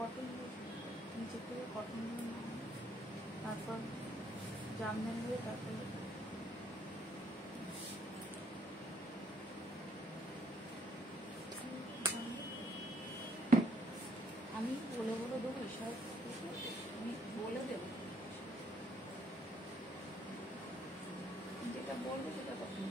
Cotton নিচে থেকে cotton তারপর জামদানি দিয়ে তারপর আমি বলে বলে দেবো সব আমি বলে দেবো যেটা বলবো সেটা কখন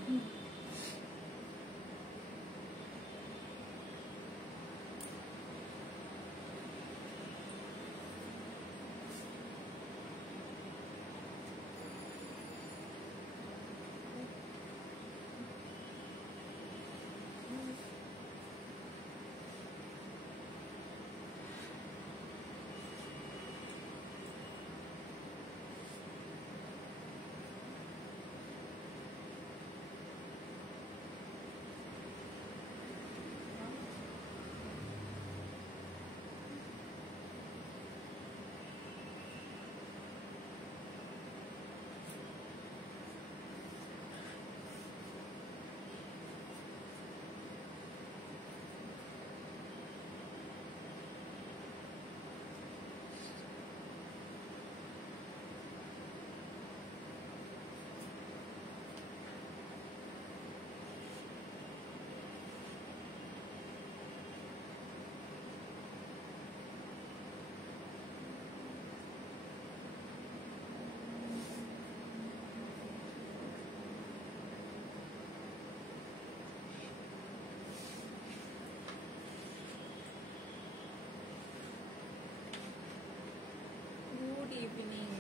evening.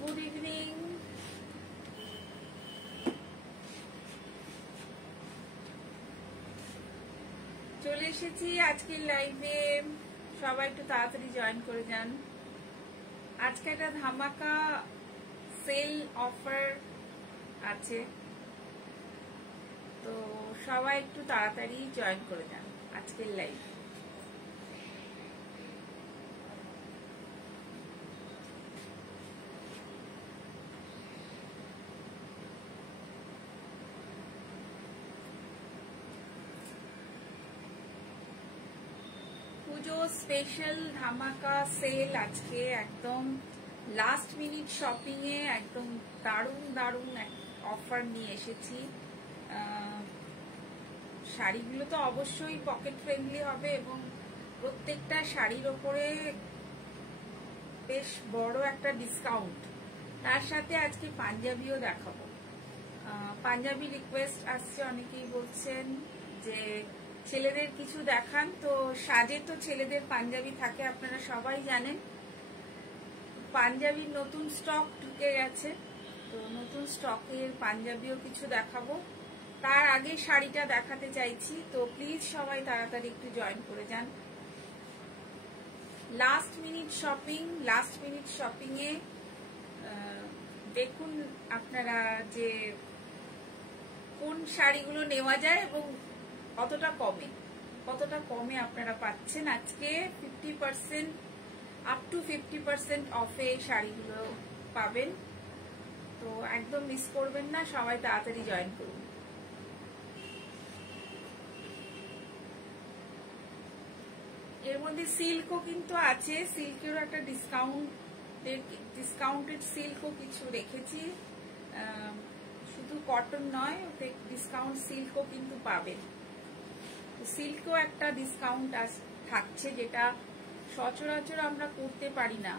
Good evening. চলে এসেছি আজকের লাইভে, সবাই একটু তাড়াতাড়ি জয়েন করে যান। আজকে একটা ধামাকা সেল অফার আছে, তো সবাই একটু তাড়াতাড়ি জয়েন করে যান আজকের লাইভ। পুজো স্পেশাল ধামাকা সেল আজকে একদম লাস্ট মিনিট শপিং এ একদম দারুণ দারুণ অফার নিয়ে এসেছি। শাড়িগুলো তো অবশ্যই পকেট ফ্রেন্ডলি হবে এবং প্রত্যেকটা শাড়ির ওপরে বেশ বড় একটা ডিসকাউন্ট, তার সাথে আজকে পাঞ্জাবিও দেখাবো। পাঞ্জাবি রিকোয়েস্ট আসছে, অনেকেই বলছেন যে ছেলেদের কিছু দেখান, তো সাজে তো ছেলেদের পাঞ্জাবি থাকে, আপনারা সবাই জানেন। পাঞ্জাবির নতুন স্টক ঢুকে গেছে, তো নতুন স্টকের পাঞ্জাবিও কিছু দেখাবো। তার আগে শাড়িটা দেখাতে চাইছি, তো প্লিজ সবাই তাড়াতাড়ি একটু জয়েন করে যান। লাস্ট মিনিট শপিং এ দেখুন আপনারা যে কোন শাড়িগুলো নেওয়া যায় এবং কতটা কমে আপনারা পাচ্ছেন। আজকে 50% আপ টু 50% অফে শাড়িগুলো পাবেন, তো একদম মিস করবেন না, সবাই তাড়াতাড়ি জয়েন করুন। এর মধ্যে সিল্কও কিন্তু আছে, সিল্কেরও একটা ডিসকাউন্টেড সিল্কও কিছু রেখেছি, শুধু কটন নয়, ওতে ডিসকাউন্ট সিল্কও কিন্তু পাবেন। সিল্কও একটা ডিসকাউন্ট থাকছে, যেটা সচরাচর আমরা করতে পারি না,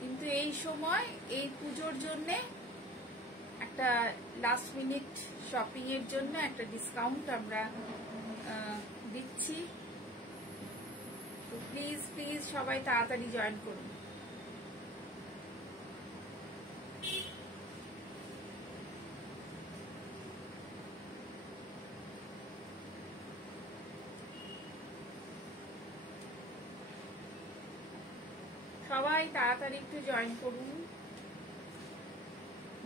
কিন্তু এই সময় এই পুজোর জন্যে একটা লাস্ট মিনিট শপিং এর জন্য একটা ডিসকাউন্ট আমরা দিচ্ছি, তো প্লিজ প্লিজ সবাই তাড়াতাড়ি জয়েন করুন। সবাই তাড়াতাড়ি একটু জয়েন করুন,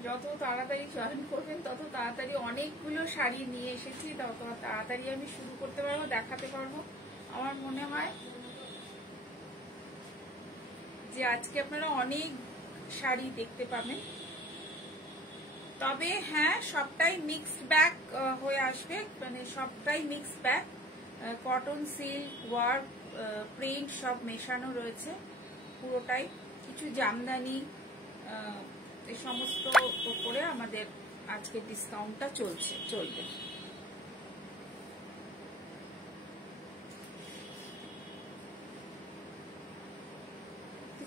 যত তাড়াতাড়ি জয়েন করবেন তত তাড়াতাড়ি অনেকগুলো শাড়ি নিয়ে এসেছি, তত তাড়াতাড়ি আমি শুরু করতে পারবো, দেখাতে পারবো। আমার মনে হয় যে আজকে আপনারা অনেক শাড়ি দেখতে পাবেন। তবে হ্যাঁ সবটাই মিক্সড ব্যাগ হয়ে আসবে, মানে সবটাই mixed bag, cotton, silk, work, print সব মেশানো রয়েছে পুরোটাই। কিছু জামদানি, এই সমস্ত উপরে আমাদের আজকে ডিসকাউন্টটা চলবে।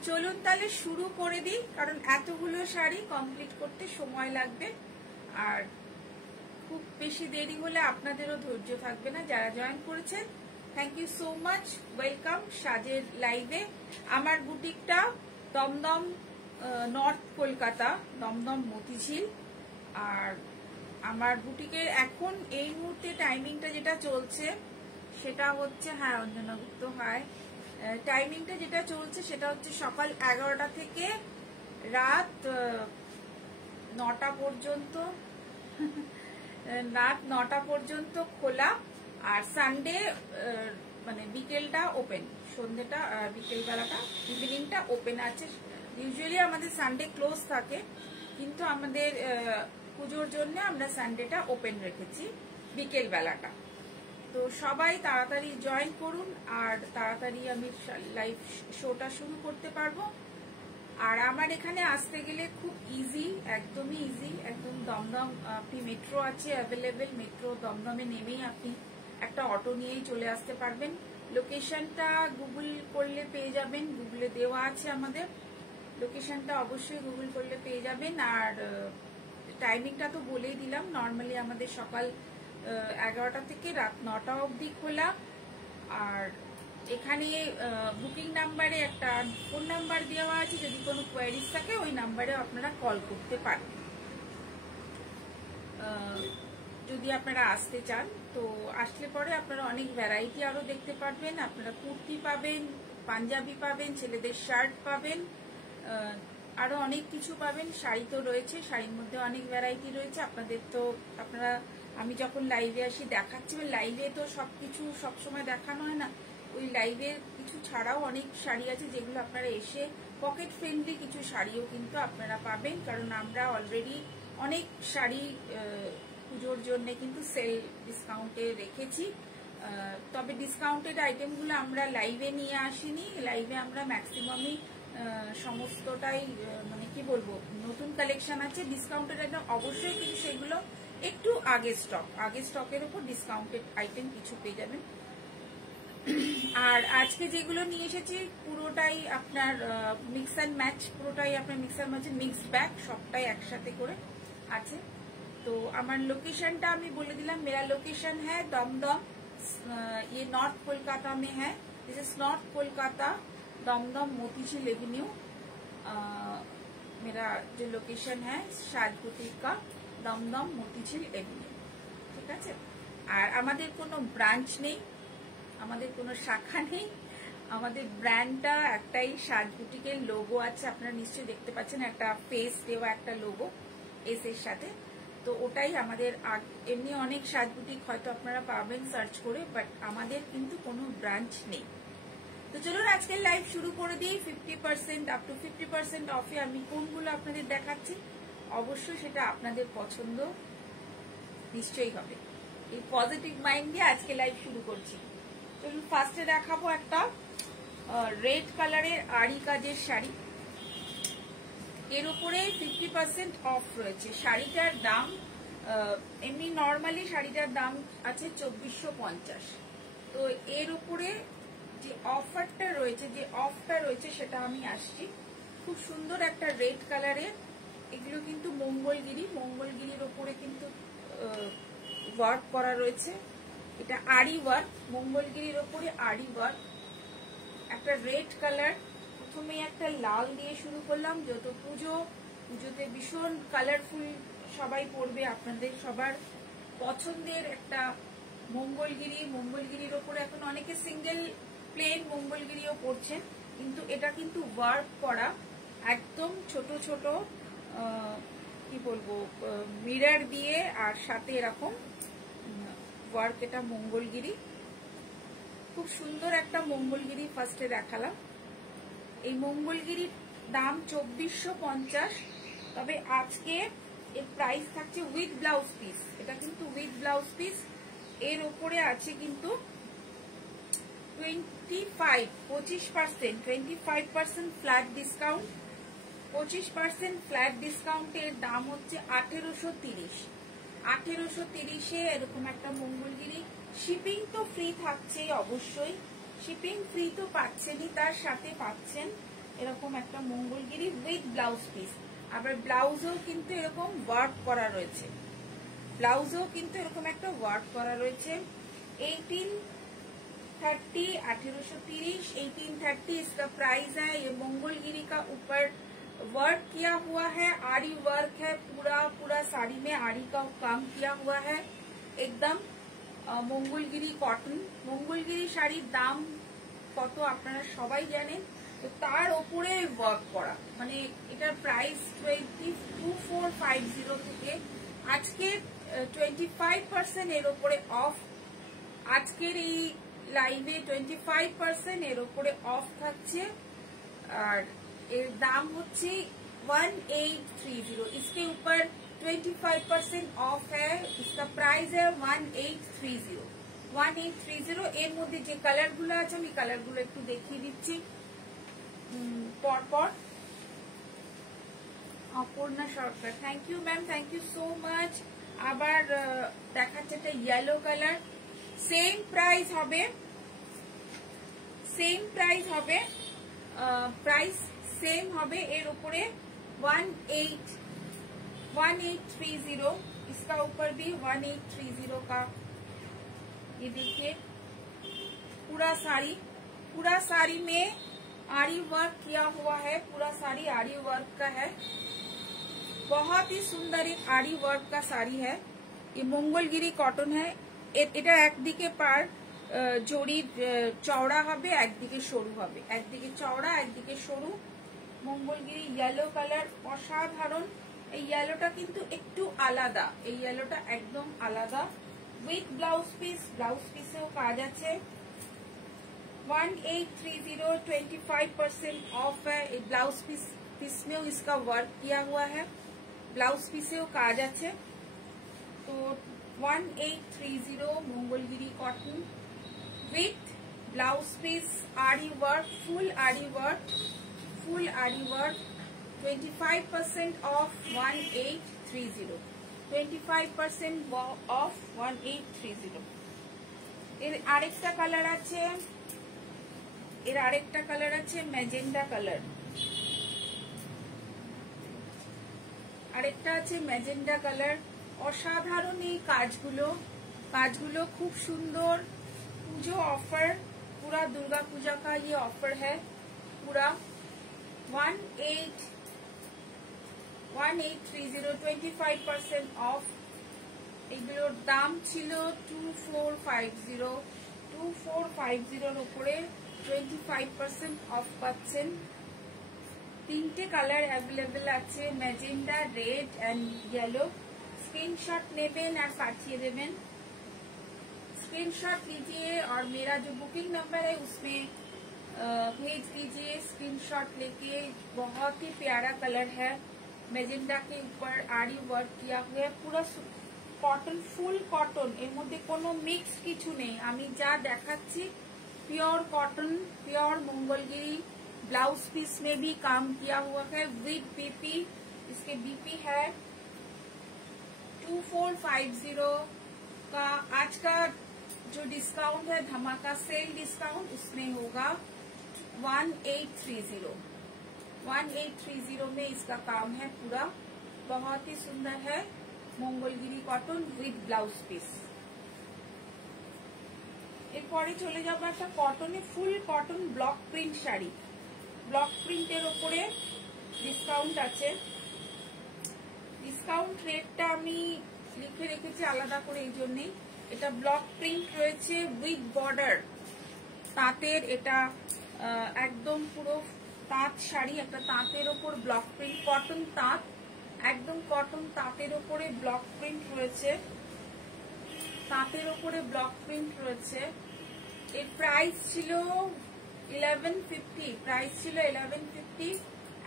চলুন তাহলে শুরু করে দিই, কারণ এতগুলো শাড়ি কমপ্লিট করতে সময় লাগবে, আর খুব বেশি দেরি হলে আপনাদেরও ধৈর্য থাকবে না। যারা জয়েন করেছেন thank you so much, welcome সাজের লাইভে। আমার বুটিকটা দমদম নর্থ কলকাতা, দমদম মতিঝিল। আর আমার বুটিকের এখন এই মুহূর্তে টাইমিংটা যেটা চলছে সেটা হচ্ছে, হ্যাঁ অঞ্জনা গুপ্ত, হাই, টাইমিংটা যেটা চলছে সেটা হচ্ছে সকাল 11টা থেকে রাত 9টা পর্যন্ত, রাত 9টা পর্যন্ত খোলা। আর সানডে মানে বিকেলটা ওপেন, সন্ধ্যেটা বিকেলবেলাটা ইভিনিংটা ওপেন আছে। ইউজুয়ালি আমাদের সানডে ক্লোজ থাকে, কিন্তু আমাদের পুজোর জন্য আমরা সানডেটা ওপেন রেখেছি বিকেল বেলাটা। তো সবাই তাড়াতাড়ি জয়েন করুন, আর তাড়াতাড়ি আমি লাইভ শোটা শুরু করতে পারবো। আর আমার এখানে আসতে গেলে খুব ইজি, একদমই ইজি, একদম দমদম, আপনি মেট্রো আছে অ্যাভেলেবেল, মেট্রো দমদমে নেমেই আপনি একটা অটো নিয়েই চলে আসতে পারবেন। লোকেশনটা গুগল করলে পেয়ে যাবেন, গুগলে দেওয়া আছে আমাদের লোকেশনটা, অবশ্যই গুগল করলে পেয়ে যাবেন। আর টাইমিংটা তো বলেই দিলাম, নর্মালি আমাদের সকাল 11টা থেকে রাত 9টা অবধি খোলা। আর এখানে বুকিং নাম্বারে একটা ফোন নাম্বার দেওয়া আছে, যদি কোনো কোয়ারিজ থাকে ওই নাম্বারে আপনারা কল করতে পারেন যদি আপনারা আসতে চান। তো আসলে পরে আপনারা অনেক ভ্যারাইটি আরো দেখতে পারবেন। আপনারা কুর্তি পাবেন, পাঞ্জাবি পাবেন, ছেলেদের শার্ট পাবেন, আরো অনেক কিছু পাবেন। শাড়ি তো রয়েছে, শাড়ির মধ্যে অনেক ভ্যারাইটি রয়েছে। আপনাদের তো আপনারা, আমি যখন লাইভে আসি দেখাচ্ছি, লাইভে তো সবকিছু সবসময় দেখানো হয় না, ওই লাইভের কিছু ছাড়াও অনেক শাড়ি আছে যেগুলো আপনারা এসে পকেট ফ্রেন্ডলি কিছু শাড়িও কিন্তু আপনারা পাবেন, কারণ আমরা অলরেডি অনেক শাড়ি পুজোর জন্য কিন্তু সেল ডিসকাউন্টে রেখেছি। তবে ডিসকাউন্টেড আইটেমগুলো আমরা লাইভে নিয়ে আসিনি, লাইভে আমরা ম্যাক্সিমামই সমস্তটাই মানে কি বলবো নতুন কালেকশন আছে ডিসকাউন্টেড আইটেম অবশ্যই, কিন্তু সেগুলো একটু আগে স্টকের উপর ডিসকাউন্টেড আইটেম কিছু পেয়ে যাবেন। আর আজকে যেগুলো নিয়ে এসেছি পুরোটাই আপনার মিক্স অ্যান্ড ম্যাচ, পুরোটাই আপনার মিক্স অ্যান্ড ম্যাচের মিক্সড ব্যাগ, সবটাই একসাথে করে আছে। তো আমার লোকেশনটা আমি বলে দিলাম, मेरा लोकेशन है दमदम, ये नॉर्थ कोलकाता में है, this is north Kolkata, Dumdum Motijheel avenue. मेरा जो लोकेशन है साज बुटीक का दमदम मोतीझील एवेन्यू, ঠিক আছে। আর আমাদের কোনো ব্রাঞ্চ নেই, আমাদের কোনো শাখা নেই, আমাদের ব্র্যান্ডটা একটাই, সাজ বুটিকের লোগো আছে, আপনারা নিশ্চয়ই দেখতে পাচ্ছেন একটা ফেস দেওয়া একটা লোগো এস এর সাথে। তো ওটাই আমাদের। এমনি অনেক সাজ বুটিক হয়তো আপনারা পাবেন সার্চ করে, বাট আমাদের কিন্তু কোনো ব্রাঞ্চ নেই। তো চলুন আজকের লাইভ শুরু করে দিই। 50% আপ টু 50% অফে আমি কোনগুলো আপনাদের দেখাচ্ছি, অবশ্যই সেটা আপনাদের পছন্দ নিশ্চয়ই হবে। এই পজিটিভ মাইন্ড দিয়ে আজকে লাইভ শুরু করছি। চলুন ফার্স্টে দেখাবো একটা রেড কালারের আড়ি কাজের শাড়ি, এর উপরে 50% অফ রয়েছে। শাড়িটার দাম এমনি নর্মালি শাড়িটার দাম আছে 2450, তো এর উপরে যে অফারটা রয়েছে, যে অফটা রয়েছে সেটা আমি আসছি। খুব সুন্দর একটা রেড কালারের, এগুলো কিন্তু মঙ্গলগিরির উপরে কিন্তু ওয়ার্ক করা রয়েছে, এটা আড়ি ওয়ার্ক, মঙ্গলগিরির উপরে আড়ি ওয়ার্ক। একটা রেড কালার, প্রথমে একটা লাল দিয়ে শুরু করলাম, যত পুজোতে ভীষণ কালারফুল সবাই পরবে, আপনাদের সবার পছন্দের একটা মঙ্গলগিরির ওপরে এখন অনেকে সিঙ্গেল প্লেন মঙ্গলগিরিও পরছেন, কিন্তু এটা কিন্তু ওয়ার্ক করা, একদম ছোট ছোট কি বলবো মিরর দিয়ে, আর সাথে এরকম ওয়ার্ক। এটা মঙ্গলগিরি, খুব সুন্দর একটা মঙ্গলগিরি ফার্স্টে দেখালাম। এই মঙ্গলগিরির দাম 2450, তবে আজকে এর প্রাইস থাকছে উইথ ব্লাউজ পিস, এটা কিন্তু উইথ ব্লাউজ পিস। এর উপরে আছে কিন্তু 25% ফ্ল্যাট ডিসকাউন্ট। 25% ফ্ল্যাট ডিসকাউন্টের দাম হচ্ছে 1830। 1830-এ এরকম একটা মঙ্গলগিরি। শিপিং তো ফ্রি থাকছে অবশ্যই, শিপিং ফ্রি তো পাচ্ছেনই, তার সাথে পাচ্ছেন এরকম একটা মঙ্গলগিরি উইথ ব্লাউজ পিস। আবার ব্লাউজও কিন্তু এরকম ওয়ার্ক করা রয়েছে, ব্লাউজও কিন্তু এরকম একটা ওয়ার্ক করা রয়েছে। 1830, 1830, 1830 इसका प्राइस है। ये मंगोलगिरी का ऊपर वर्क किया हुआ है, आरी वर्क है, पूरा पूरा साड़ी में आरी का काम किया हुआ है एकदम। मंगोलगिरी कॉटन, मंगोलगिरी শাড়ির দাম কত আপনারা সবাই জানেন, তো তার উপরে ওয়ার্ক করা, মানে এটার প্রাইস 2450 থেকে আজকে 25% এর উপরে অফ। আজকের এই লাইভে 25% এর উপরে অফ থাকছে, আর এর দাম হচ্ছে 1830। इसके ऊपर 25% ऑफ है, इसका प्राइस है 1830। 1830 এর মধ্যে যে কালার গুলো আছে আমি কালার গুলো একটু দেখিয়ে দিচ্ছি পরপর। Aparna Sarkar, thank you ma'am, thank you so much. আবার দেখাচ্ছে একটা ইয়েলো কালার, সেম প্রাইস হবে, সেম প্রাইস হবে, প্রাইস सेम হবে। এর উপরে 1830, इसका ऊपर भी 1830 का। ये देखिए पूरा साड़ी में आरी वर्क किया हुआ है, पूरा साड़ी आरी वर्क का है, बहुत ही सुंदर एक आरी वर्क का साड़ी है। ये मंगोलगिरी कॉटन है। এটা একদিকে পার জড়ি চওড়া হবে, একদিকে সরু হবে, একদিকে চওড়া একদিকে সরু। মঙ্গলগিরি ইয়েলো কালার অসাধারণ। এই ইয়েলোটা কিন্তু একটু আলাদা, এই ইয়েলোটা একদম আলাদা। উইথ ব্লাউজ পিস, ব্লাউজ পিসেও কাজ আছে। 1830, 25% ऑफ है। ब्लाउज पीस में इसका वर्क किया हुआ है, ब्लाउज पीसेও কাজ আছে। তো 1830 मंगोलगिरी कॉटन विथ ब्लाउज पीस, आरी वर्क, फुल आरी वर्क, फुल आरी वर्क। 25% of 1830, 25% of 1830। এর আরেকটা কালার আছে, এর আরেকটা কালার আছে ম্যাজেন্ডা কালার, আরেকটা আছে ম্যাজেন্ডা কালার। অসাধারণ এই কাজগুলো খুব সুন্দর। পুজো ऑफर, पूरा दुर्गा पूजा का ये ऑफर है पूरा। 1830, 25% ऑफ। এগুলোর দাম ছিল 2450, 2450 উপরে 25% অফ পাচ্ছেন। তিনটে কালার অ্যাভেলেবেল আছে, magenta, red and yellow. Screenshot নেবেন আর পাঠিয়ে দেবেন। स्क्रीनशॉट लीजिए और मेरा जो बुकिंग नंबर है उसमें भेज दीजिए स्क्रीनशॉट लेके। बहुत ही प्यारा कलर है, मैजेंडा के ऊपर आरी वर्क किया हुआ है, पूरा कॉटन, फुल कॉटन। এর মধ্যে কোনো মিক্স কিছু নেই, আমি যা দেখাচ্ছি pure cotton, pure Mangalagiri. Blouse piece में भी काम किया हुआ है विद बीपी, इसके बीपी है 2450 का। आज का जो डिस्काउंट है धमाका सेल डिस्काउंट, उसमें होगा 1830, 1830 में इसका काम है पूरा। बहुत ही सुंदर है Mangalagiri cotton with blouse piece. এরপরে চলে যাবো একটা কটনে, full cotton block print sari. Block প্রিন্টের উপরে ডিসকাউন্ট আছে। ডিসকাউন্ট রেটটা আমি লিখে রেখেছি আলাদা করে এই জন্যই। এটা ব্লক প্রিন্ট রয়েছে উইথ বর্ডার, তাঁতের। এটা একদম পুরো তাঁত শাড়ি, একটা তাঁতের ওপর ব্লক প্রিন্ট, কটন তাঁত, একদম কটন তাঁতের ওপরে ব্লক প্রিন্ট রয়েছে, তাঁতের ওপরে ব্লক প্রিন্ট রয়েছে। এর প্রাইস ছিল 1150, প্রাইস ছিল 1150।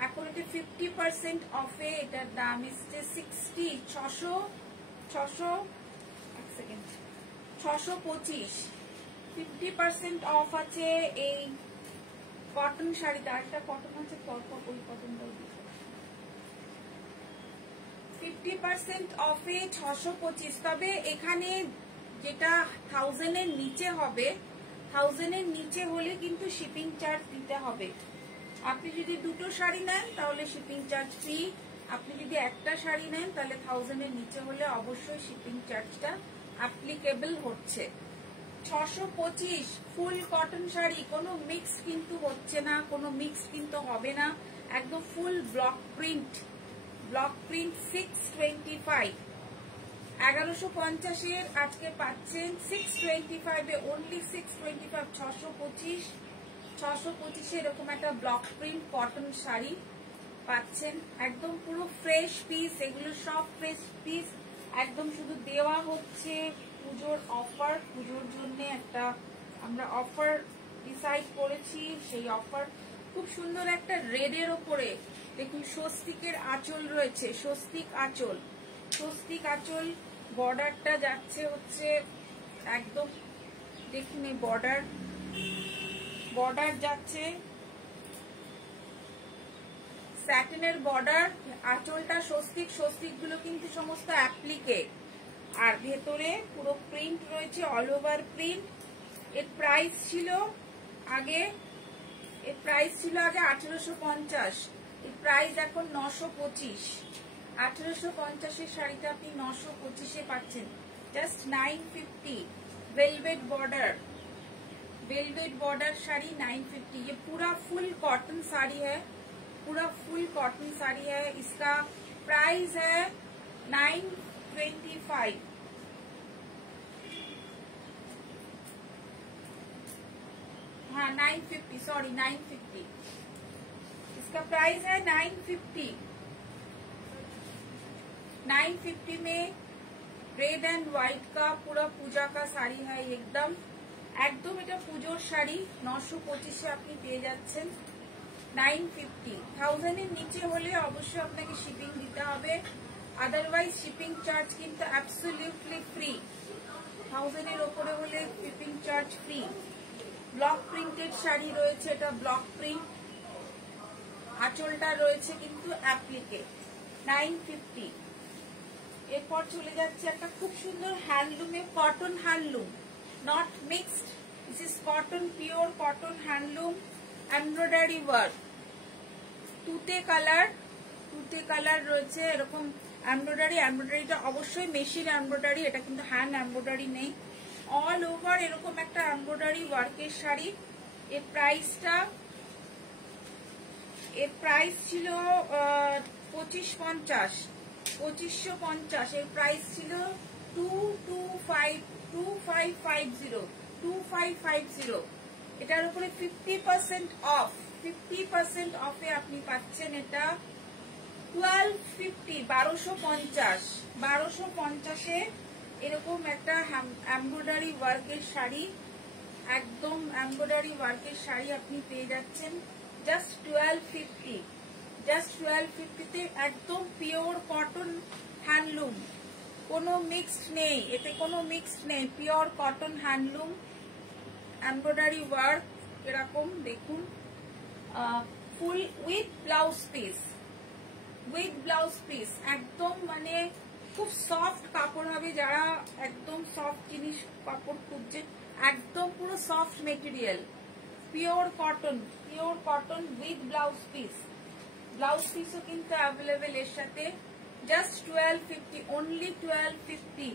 এখন এটা 50% অফে, এটার দাম এসছে 625। 50% অফ আছে এই কটন শাড়িতে। আরেকটা কটন আছে, ওই কটনটাও 50% অফে 625। তবে এখানে যেটা 1000 এর নিচে হবে, 1000 এর নিচে হলে কিন্তু শিপিং চার্জ দিতে হবে। আপনি যদি দুটো শাড়ি নেন তাহলে শিপিং চার্জ ফ্রি, আপনি যদি একটা শাড়ি নেন তাহলে 1000 এর নিচে হলে অবশ্যই শিপিং চার্জটা অ্যাপ্লিকেবল হচ্ছে। 625 ফুল কটন শাড়ি, কোনো মিক্স কিন্তু হচ্ছে না, কোনো মিক্স কিন্তু হবে না, একদম ফুল ব্লক প্রিন্ট। 625 1150 এর আজকে পাচ্ছেন 625 এ, অনলি 625। 625 এরকম একটা ব্লক প্রিন্ট কটন শাড়ি পাচ্ছেন, একদম পুরো ফ্রেশ পিস। এগুলো সব ফ্রেশ পিস, একদম শুধু দেওয়া হচ্ছে পুজোর অফার। পুজোর জন্য একটা আমরা অফার ডিসাইড করেছি, সেই অফার খুব সুন্দর একটা রেডের ওপরে দেখুন স্বস্তিকের আঁচল রয়েছে, স্বস্তিক আঁচল। বর্ডারটা যাচ্ছে হচ্ছে একদম, দেখুন এই বর্ডার যাচ্ছে স্যাটিনের বর্ডার, আঁচলটা স্বস্তিক গুলো কিন্তু সমস্ত অ্যাপ্লিকে, আর ভেতরে পুরো প্রিন্ট রয়েছে, অল ওভার প্রিন্ট। এর প্রাইস ছিল আগে 1850, এর প্রাইস এখন 925। 1850 এর শাড়িটা আপনি 925 এ পাচ্ছেন, জাস্ট 950। Velvet border sari 950। ये पूरा फुल कॉटन साड़ी है, इसका प्राइस है 925। हाँ 950, सॉरी 950, इसका प्राइस है 950। 950 में रेड एंड व्हाइट का पूरा पूजा का साड़ी है, एकदम এটা পুজোর শাড়ি। 925 এ আপনি পেয়ে যাচ্ছেন 950। 1000 এর নিচে হলে অবশ্যই আপনাকে শিপিং দিতে হবে, আদারওয়াইজ শিপিং চার্জ কিন্তু অ্যাবসলিউটলি ফ্রি। 1000 এর উপরে হলে shipping charge free. Block printed sari রয়েছে, এটা ব্লক প্রিন্ট, আঁচলটা রয়েছে কিন্তু অ্যাপ্লিকে। 950। এরপর চলে যাচ্ছে একটা খুব সুন্দর হ্যান্ডলুমে, cotton handloom, not mixed, this is cotton, pure cotton handloom, embroidery work, তুতে কালার রয়েছে এরকম এমব্রয়ডারিটা অবশ্যই মেশিন এমব্রয়ডারি, এটা কিন্তু হ্যান্ড এমব্রয়ডারি নেই। অল ওভার এরকম একটা এমব্রয়ডারি ওয়ার্কের শাড়ি। এর প্রাইস ছিল 2550, এর প্রাইস ছিল 2550। এটার উপরে 50% অফ, 50% অফে আপনি পাচ্ছেন এটা 1250, 1250 এ এরকম একটা এমব্রয়ডারি ওয়ার্কের শাড়ি, একদম এমব্রয়ডারি ওয়ার্কের শাড়ি আপনি পেয়ে যাচ্ছেন জাস্ট 1250 তে, একদম পিওর কটন হ্যান্ডলুম, কোনো মিক্সড নেই, এতে কোনো মিক্সড নেই, pure cotton handloom, embroidery work এরকম দেখুন, ফুল উইথ ব্লাউজ পিস, একদম মানে খুব সফট কাপড় হবে, যারা একদম সফট জিনিস কাপড় খুঁজছে, একদম পুরো soft material, pure cotton with blouse পিসও কিন্তু অ্যাভেলেবেল এর সাথে। Just 1250, only 1250।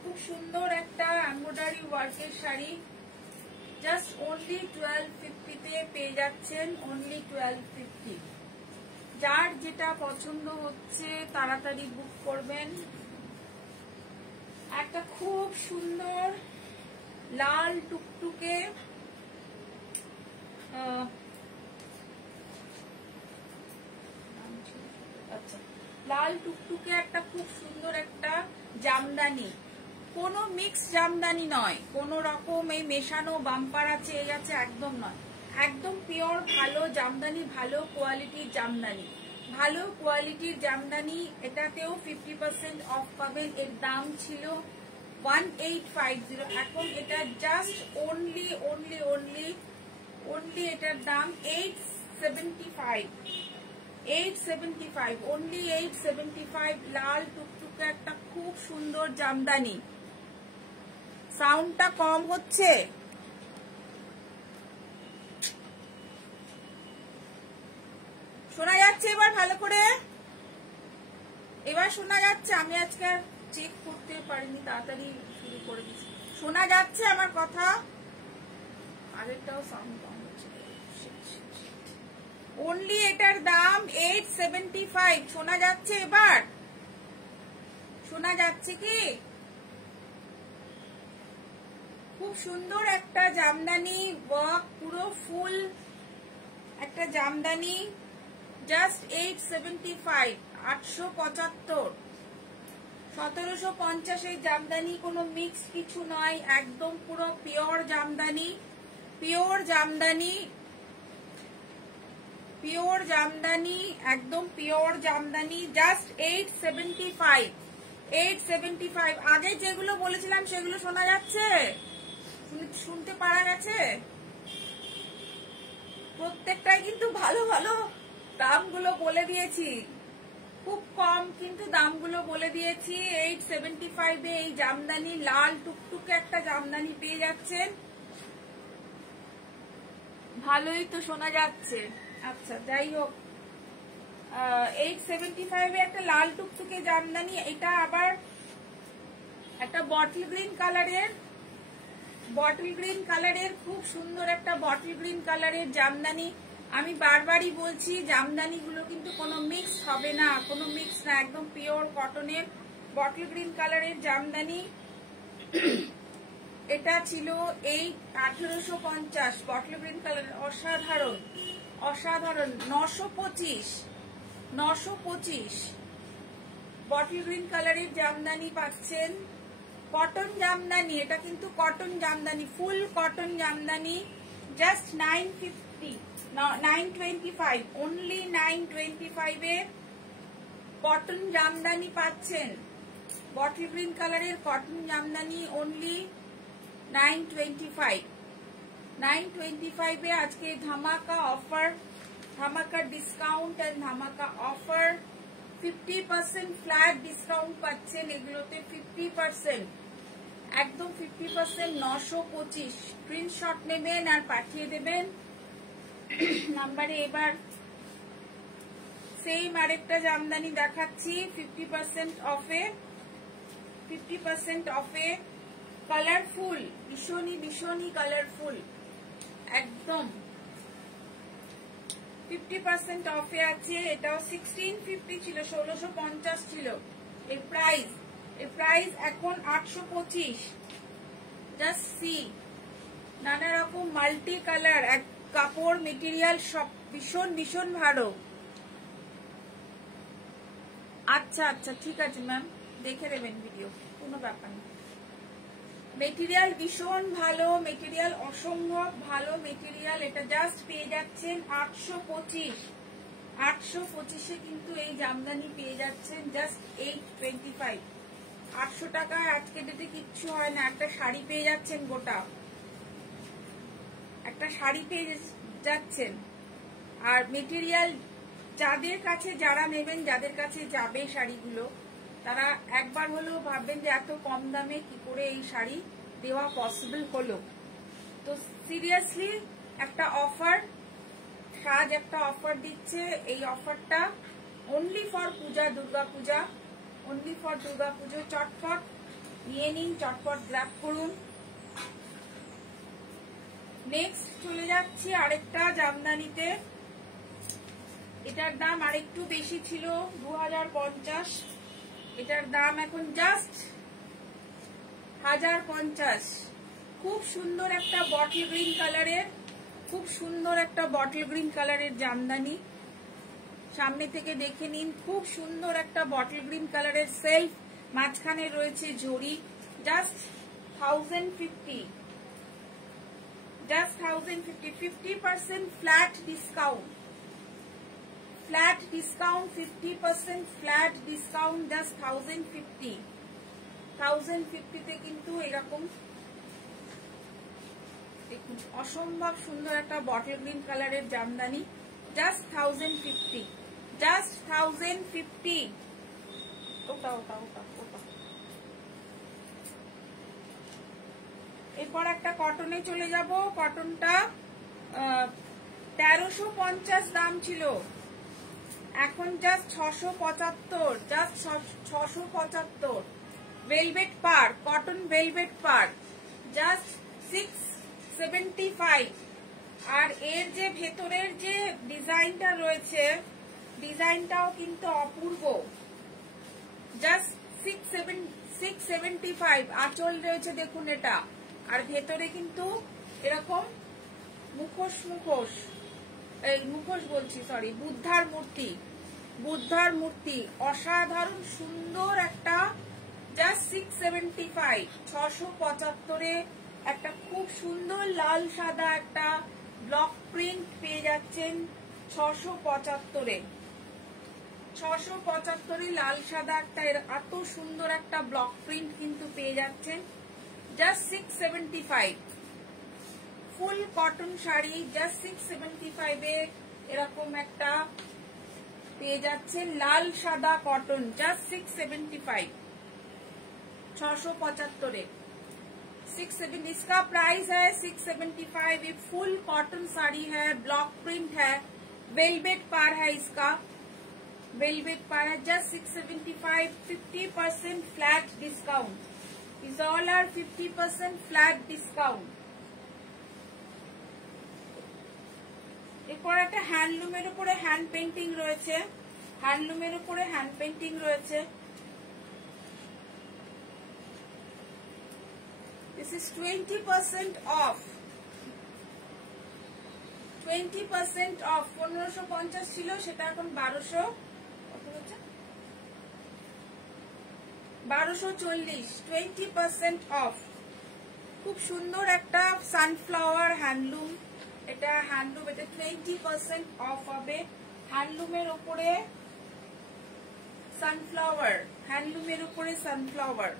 খুব সুন্দর একটা এমব্রয়ডারি ওয়ার্কের শাড়ি, জাস্ট অনলি 1250 তে পেয়ে যাচ্ছেন, অনলি 1250। যার যেটা পছন্দ হচ্ছে তাড়াতাড়ি বুক করবেন। একটা খুব সুন্দর লাল টুকটুকে একটা খুব সুন্দর একটা জামদানি, কোনো মিক্স জামদানি নয়, কোন রকম এই মেশানো বাম্পার আছে এই আছে, একদম নয়, একদম পিওর ভালো জামদানি, ভালো কোয়ালিটির জামদানি, ভালো কোয়ালিটির জামদানি। এটাতেও 50% অফ পাবেন। এর দাম ছিল 1850, এখন এটা জাস্ট অনলি এটার দাম 875, অনলি 875। লাল টুকটুকে একটা খুব সুন্দর জামদানি। সাউন্ডটা কম হচ্ছে? শোনা যাচ্ছে এবার ভালো করে? এবার শোনা যাচ্ছে? আমি আজকে চেক করতে পারিনি, তাড়াতাড়ি শুরু করে দিচ্ছি। শোনা যাচ্ছে আমার কথা? আরেকটাও সাউন্ড কম হচ্ছে। অনলি এটার দাম 875। শোনা যাচ্ছে এবার? শোনা যাচ্ছে কি? খুব সুন্দর একটা জামদানি, ওয়ার্ক পুরো ফুল একটা জামদানি, জাস্ট 875, 875। 1750 এই জামদানি, কোনো মিক্স কিছু নয়, একদম পুরো pure Jamdani, pure Jamdani, pure Jamdani, একদম পিওর জামদানি, জাস্ট 875, 875। আগে যেগুলো বলেছিলাম সেগুলো শোনা যাচ্ছে? শুনতে পারা গেছে? প্রত্যেকটাই কিন্তু ভালো ভালো দামগুলো বলে দিয়েছি, খুব কম কিন্তু দামগুলো বলে দিয়েছি। 875 এ এই জামদানি, লাল টুকটুকে একটা জামদানি পেয়ে যাচ্ছেন। ভালোই তো শোনা যাচ্ছে। আচ্ছা, যাই হোক, 875 এ একটা লাল টুকটুকে জামদানি। এটা আবার একটা বটল গ্রিন কালারের, খুব সুন্দর একটা বটল গ্রিন কালারের জামদানি। আমি বারবারই বলছি, জামদানি গুলো কিন্তু কোনো মিক্স হবে না, কোনো মিক্স না, একদম পিওর কটনের বটল গ্রিন কালারের জামদানি। এটা ছিল এই 1850, বটল গ্রিন কালারের, অসাধারণ অসাধারণ। 925 বটল গ্রিন কালারের জামদানি পাচ্ছেন। কটন জামদানি, এটা কিন্তু কটন জামদানি, ফুল কটন জামদানি, জাস্ট 925, অনলি 925 এ কটন জামদানি পাচ্ছেন। বটল গ্রিন কালারের কটন জামদানি, অনলি 925 এ আজকে ধামাকা অফার, ধামাকা ডিসকাউন্ট এন্ড ধামাকা অফার। 50% ফ্ল্যাট ডিসকাউন্ট পাচ্ছেন এগুলোতে, 50%, একদম 50%। 925 স্ক্রিনশট নেবেন আর পাঠিয়ে দেবেন নাম্বারে। এবার সেম আরেকটা জামদানি দেখাচ্ছি 50% অফে, কালারফুল, ভীষণই কালারফুল, একদম 50% অফে আছে। এটাও 1650 ছিল, 1650 ছিল এর প্রাইস, এখন 825। জাস্ট সি, নানা রকম মাল্টি কালার, এক কাপড় মেটেরিয়াল সব ভীষণ ভালো। আচ্ছা ঠিক আছে ম্যাম, দেখে নেবেন ভিডিও, কোনো ব্যাপার না। মেটেরিয়াল ভীষণ ভালো, মেটেরিয়াল অসম্ভব ভালো মেটেরিয়াল। এটা জাস্ট পেয়ে যাচ্ছেন 825 এ কিন্তু এই জামদানি পেয়ে যাচ্ছেন, জাস্ট 825। 800 টাকায় আজকে ডেটে কিচ্ছু হয় না। একটা শাড়ি পেয়ে যাচ্ছেন, গোটা একটা শাড়ি পেয়ে যাচ্ছেন। আর মেটেরিয়াল যাদের কাছে, যারা নেবেন, যাদের কাছে যাবে শাড়িগুলো, তারা একবার হলেও ভাববেন যে এত কম দামে কি করে এই শাড়ি দেওয়া পসিবল হলো। তো সিরিয়াসলি একটা অফার, সাজ একটা অফার দিচ্ছে। এই অফারটা only for Puja, Durga Puja, only for Durga Puja. চটপট নিয়ে নিন, চটপট গ্র্যাব করুন। নেক্সট চলে যাচ্ছি আরেকটা জামদানিতে। এটার দাম আরেকটু বেশি ছিল, 2050। এটার দাম এখন জাস্ট 1050। খুব সুন্দর একটা বটল গ্রিন কালারের, খুব সুন্দর একটা বটল গ্রিন কালারের জামদানি। সামনে থেকে দেখে নিন, খুব সুন্দর একটা বটল গ্রিন কালারের সেলফ, মাঝখানে রয়েছে জরি। Just just 1050, 50% flat discount, flat discount 50% flat discount, just 1050, 1050 কিন্তু এরকম দেখুন অসম্ভব সুন্দর একটা বটল গ্রিন কালারের জামদানি, জাস্ট 1050, জাস্ট 1050। ওটা ওটা ওটা ওটা। এরপর একটা কটনে চলে যাব। কটনটা 1350 দাম ছিল, এখন জাস্ট 675, জাস্ট 675। ভেলভেট পার, কটন ভেলভেট পার, জাস্ট 675। আর এর যে ভেতরের যে ডিজাইনটা রয়েছে, ডিজাইনটাও কিন্তু অপূর্ব, জাস্ট 675। আঁচল রয়েছে দেখুন এটা, আর ভেতরে কিন্তু এরকম মুখোশ মুখোশ, এই মুখোশ বলছি সরি, বুদ্ধার মূর্তি, বুদ্ধার মূর্তি, অসাধারণ সুন্দর একটা, জাস্ট 675, 675-এ একটা খুব সুন্দর লাল সাদা একটা ব্লক প্রিন্ট পেয়ে যাচ্ছেন 675-এ। 675-এ লাল সাদা একটা এত সুন্দর একটা ব্লক প্রিন্ট কিন্তু পেয়ে যাচ্ছেন, just 675। Full cotton sari just 675-এ এরকম একটা পেয়ে যাচ্ছেন লাল সাদা কটন, জাস্ট 675, 675-এ 670। इसका प्राइस है 675। ये फुल कॉटन साड़ी है, ब्लॉक प्रिंट है, वेलवेट पार है, इसका वेलवेट पार है, just 675, 50% flat discount, is all are 50% flat discount. এরপর একটা হ্যান্ডলুমের উপরে হ্যান্ড পেন্টিং রয়েছে, হ্যান্ডলুমের উপরে হ্যান্ড পেন্টিং রয়েছে। This is 20% off, 20% off। 1550 ছিল, সেটা এখন 1200, কত হচ্ছে 1240, 20% off। খুব সুন্দর একটা সানফ্লাওয়ার হ্যান্ডলুম, এটা হ্যান্ডলুম, এটা 20% অফ হবে। হ্যান্ডলুমের উপরে সানফ্লাওয়ার, হ্যান্ডলুমের উপরে সানফ্লাওয়ার,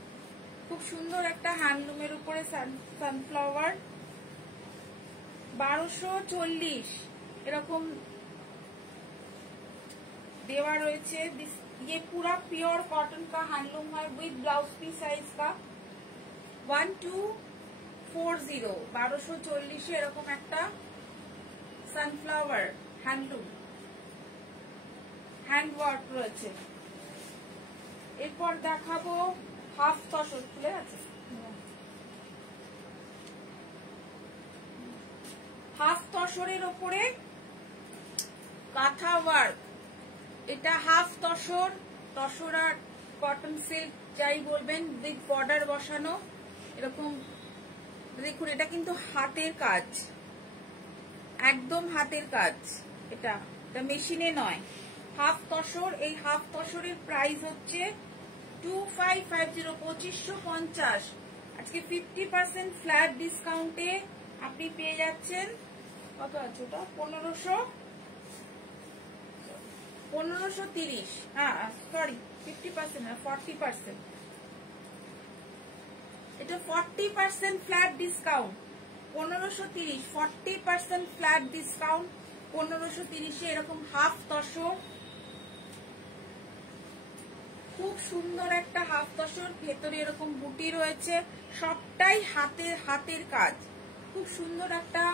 খুব সুন্দর একটা হ্যান্ডলুমের উপরে সানফ্লাওয়ার, 1240 এরকম देवा रही है। ये पूरा प्योर कॉटन का हैंडलूम है विद ब्लाउज पीस है इसका 1240 1240 এরকম একটা সানফ্লাওয়ার হ্যান্ডলুম হ্যান্ড ওয়ার্ক রয়েছে। এরপর দেখাবো হাফ তসর, খুলে আছে হাফ তসরের উপরে কাঁথা ওয়ার্ক। এটা হাফ তসর, তসর আর কটন সিল্ক যাই বলবেন, উইথ বর্ডার বসানো এরকম। দেখুন এটা কিন্তু হাতের কাজ, একদম হাতের কাজ, এটা মেশিনে নয়। হাফ তসর, এই হাফ তসরের প্রাইস হচ্ছে 2550 2550। আজকে 50% ফ্ল্যাট ডিসকাউন্টে আপনি পেয়ে যাচ্ছেন, কত আছে ওটা 1530, হ্যাঁ সরি 50% না 40%, এটা 40% ফ্ল্যাট ডিসকাউন্ট 1530, 40% ফ্ল্যাট ডিসকাউন্ট 1530 এরকম হাফ তসর। খুব সুন্দর একটা হাফ তসর, ভেতরে এরকম বুটি রয়েছে, সবটাই হাতের কাজ। খুব সুন্দর একটা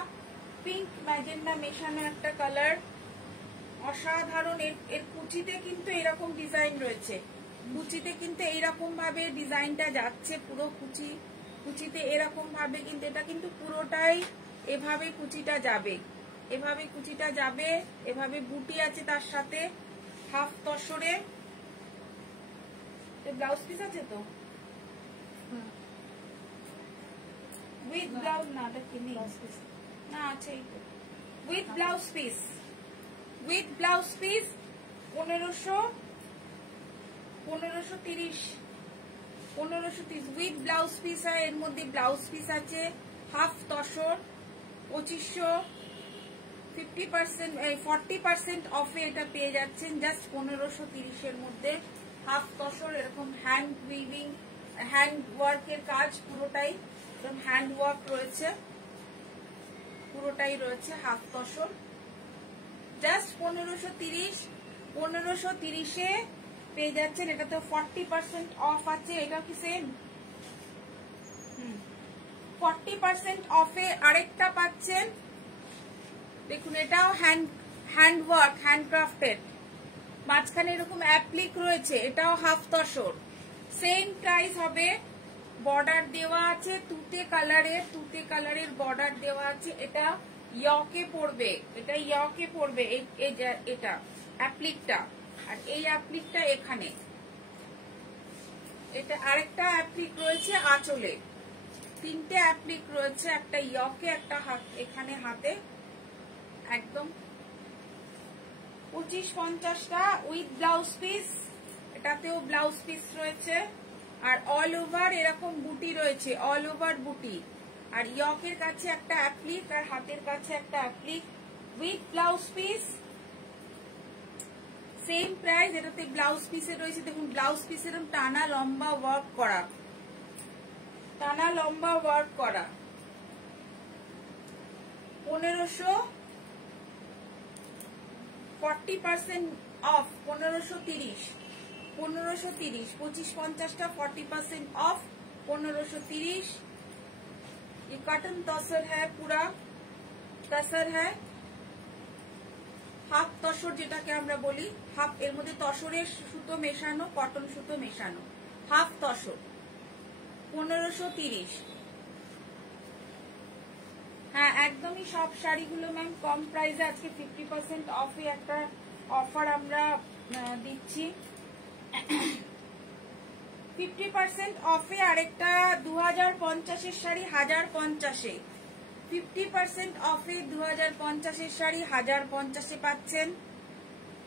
পিঙ্ক ম্যাজেন্ডা মেশানো একটা কালার, অসাধারণ। এর কুচিতে কিন্তু এরকম ডিজাইন রয়েছে, কুচিতে কিন্তু এইরকম ভাবে ডিজাইনটা যাচ্ছে, পুরো কুচিতে এরকম ভাবে, কিন্তু এটা কিন্তু পুরোটাই এভাবে কুচিটা যাবে, এভাবে কুচিটা যাবে, এভাবে বুটি আছে তার সাথে। হাফ তসরে ব্লাউজ পিস আছে তো, উইথ ব্লাউজ না, দেখিনি না, আছে with blouse piece, with blouse piece 1530 with blouse piece হয়। এর মধ্যে ব্লাউজ পিস আছে, হাফ তসর 40% অফে এটা পেয়ে যাচ্ছেন জাস্ট 1530 মধ্যে। হাফ তসর এরকম হ্যান্ড উইভিং, হ্যান্ড ওয়ার্কের কাজ, পুরোটাই এরকম হ্যান্ড ওয়ার্ক রয়েছে, পুরোটাই রয়েছে হাফ তসর, জাস্ট 1530 পেয়ে যাচ্ছেন। এটা তো 40% অফ আছে, এটা কি সেম? 40% অফে আরেকটা পাচ্ছেন, দেখুন এটাও হ্যান্ড ওয়ার্ক, হ্যান্ডক্রাফটেড, মাঝখানে এরকম অ্যাপ্লিক রয়েছে, এটাও হাফ তসর, সেম প্রাইস হবে। বর্ডার দেওয়া আছে তুতে কালারের বর্ডার দেওয়া আছে, এটা ইয়কে পড়বে, এটা ইয়কে পড়বে, এটা অ্যাপ্লিকটা, আর এই অ্যাপ্লিকটা এখানে, এটা আরেকটা অ্যাপ্লিক রয়েছে আঁচলে, তিনটে অ্যাপ্লিক রয়েছে, একটা ইয়কে, একটা এখানে হাতে, একদম 25-50টা উইথ ব্লাউজ পিস, এটাতেও ব্লাউজ পিস রয়েছে, আর অল ওভার এরকম বুটি রয়েছে, অল ওভার বুটি, আর ইয়কের কাছে একটা অ্যাপ্লিক আর হাতের কাছে একটা applique with blouse piece, same price. এটাতে ব্লাউজ পিসে রয়েছে, দেখুন ব্লাউজ পিসের টানা লম্বা ওয়ার্ক করা, টানা লম্বা ওয়ার্ক করা, 40% অফ, 1530, 25-50টা 40% ऑफ 1530। ये कॉटन तसर है, पूरा तसर है, हाफ तसर যেটাকে আমরা বলি, হাফ, এর মধ্যে তসরের সুতো মেশানো, কটন সুতো মেশানো, হাফ তসর 1530। হ্যাঁ একদমই সব শাড়িগুলো ম্যাম কম প্রাইসে আজকে 50% অফে একটা অফার আমরা দিচ্ছি। 50% অফে আরেকটা 2050 শাড়ি 1050-এ, 50% অফে 2050 শাড়ি 1050-এ পাচ্ছেন।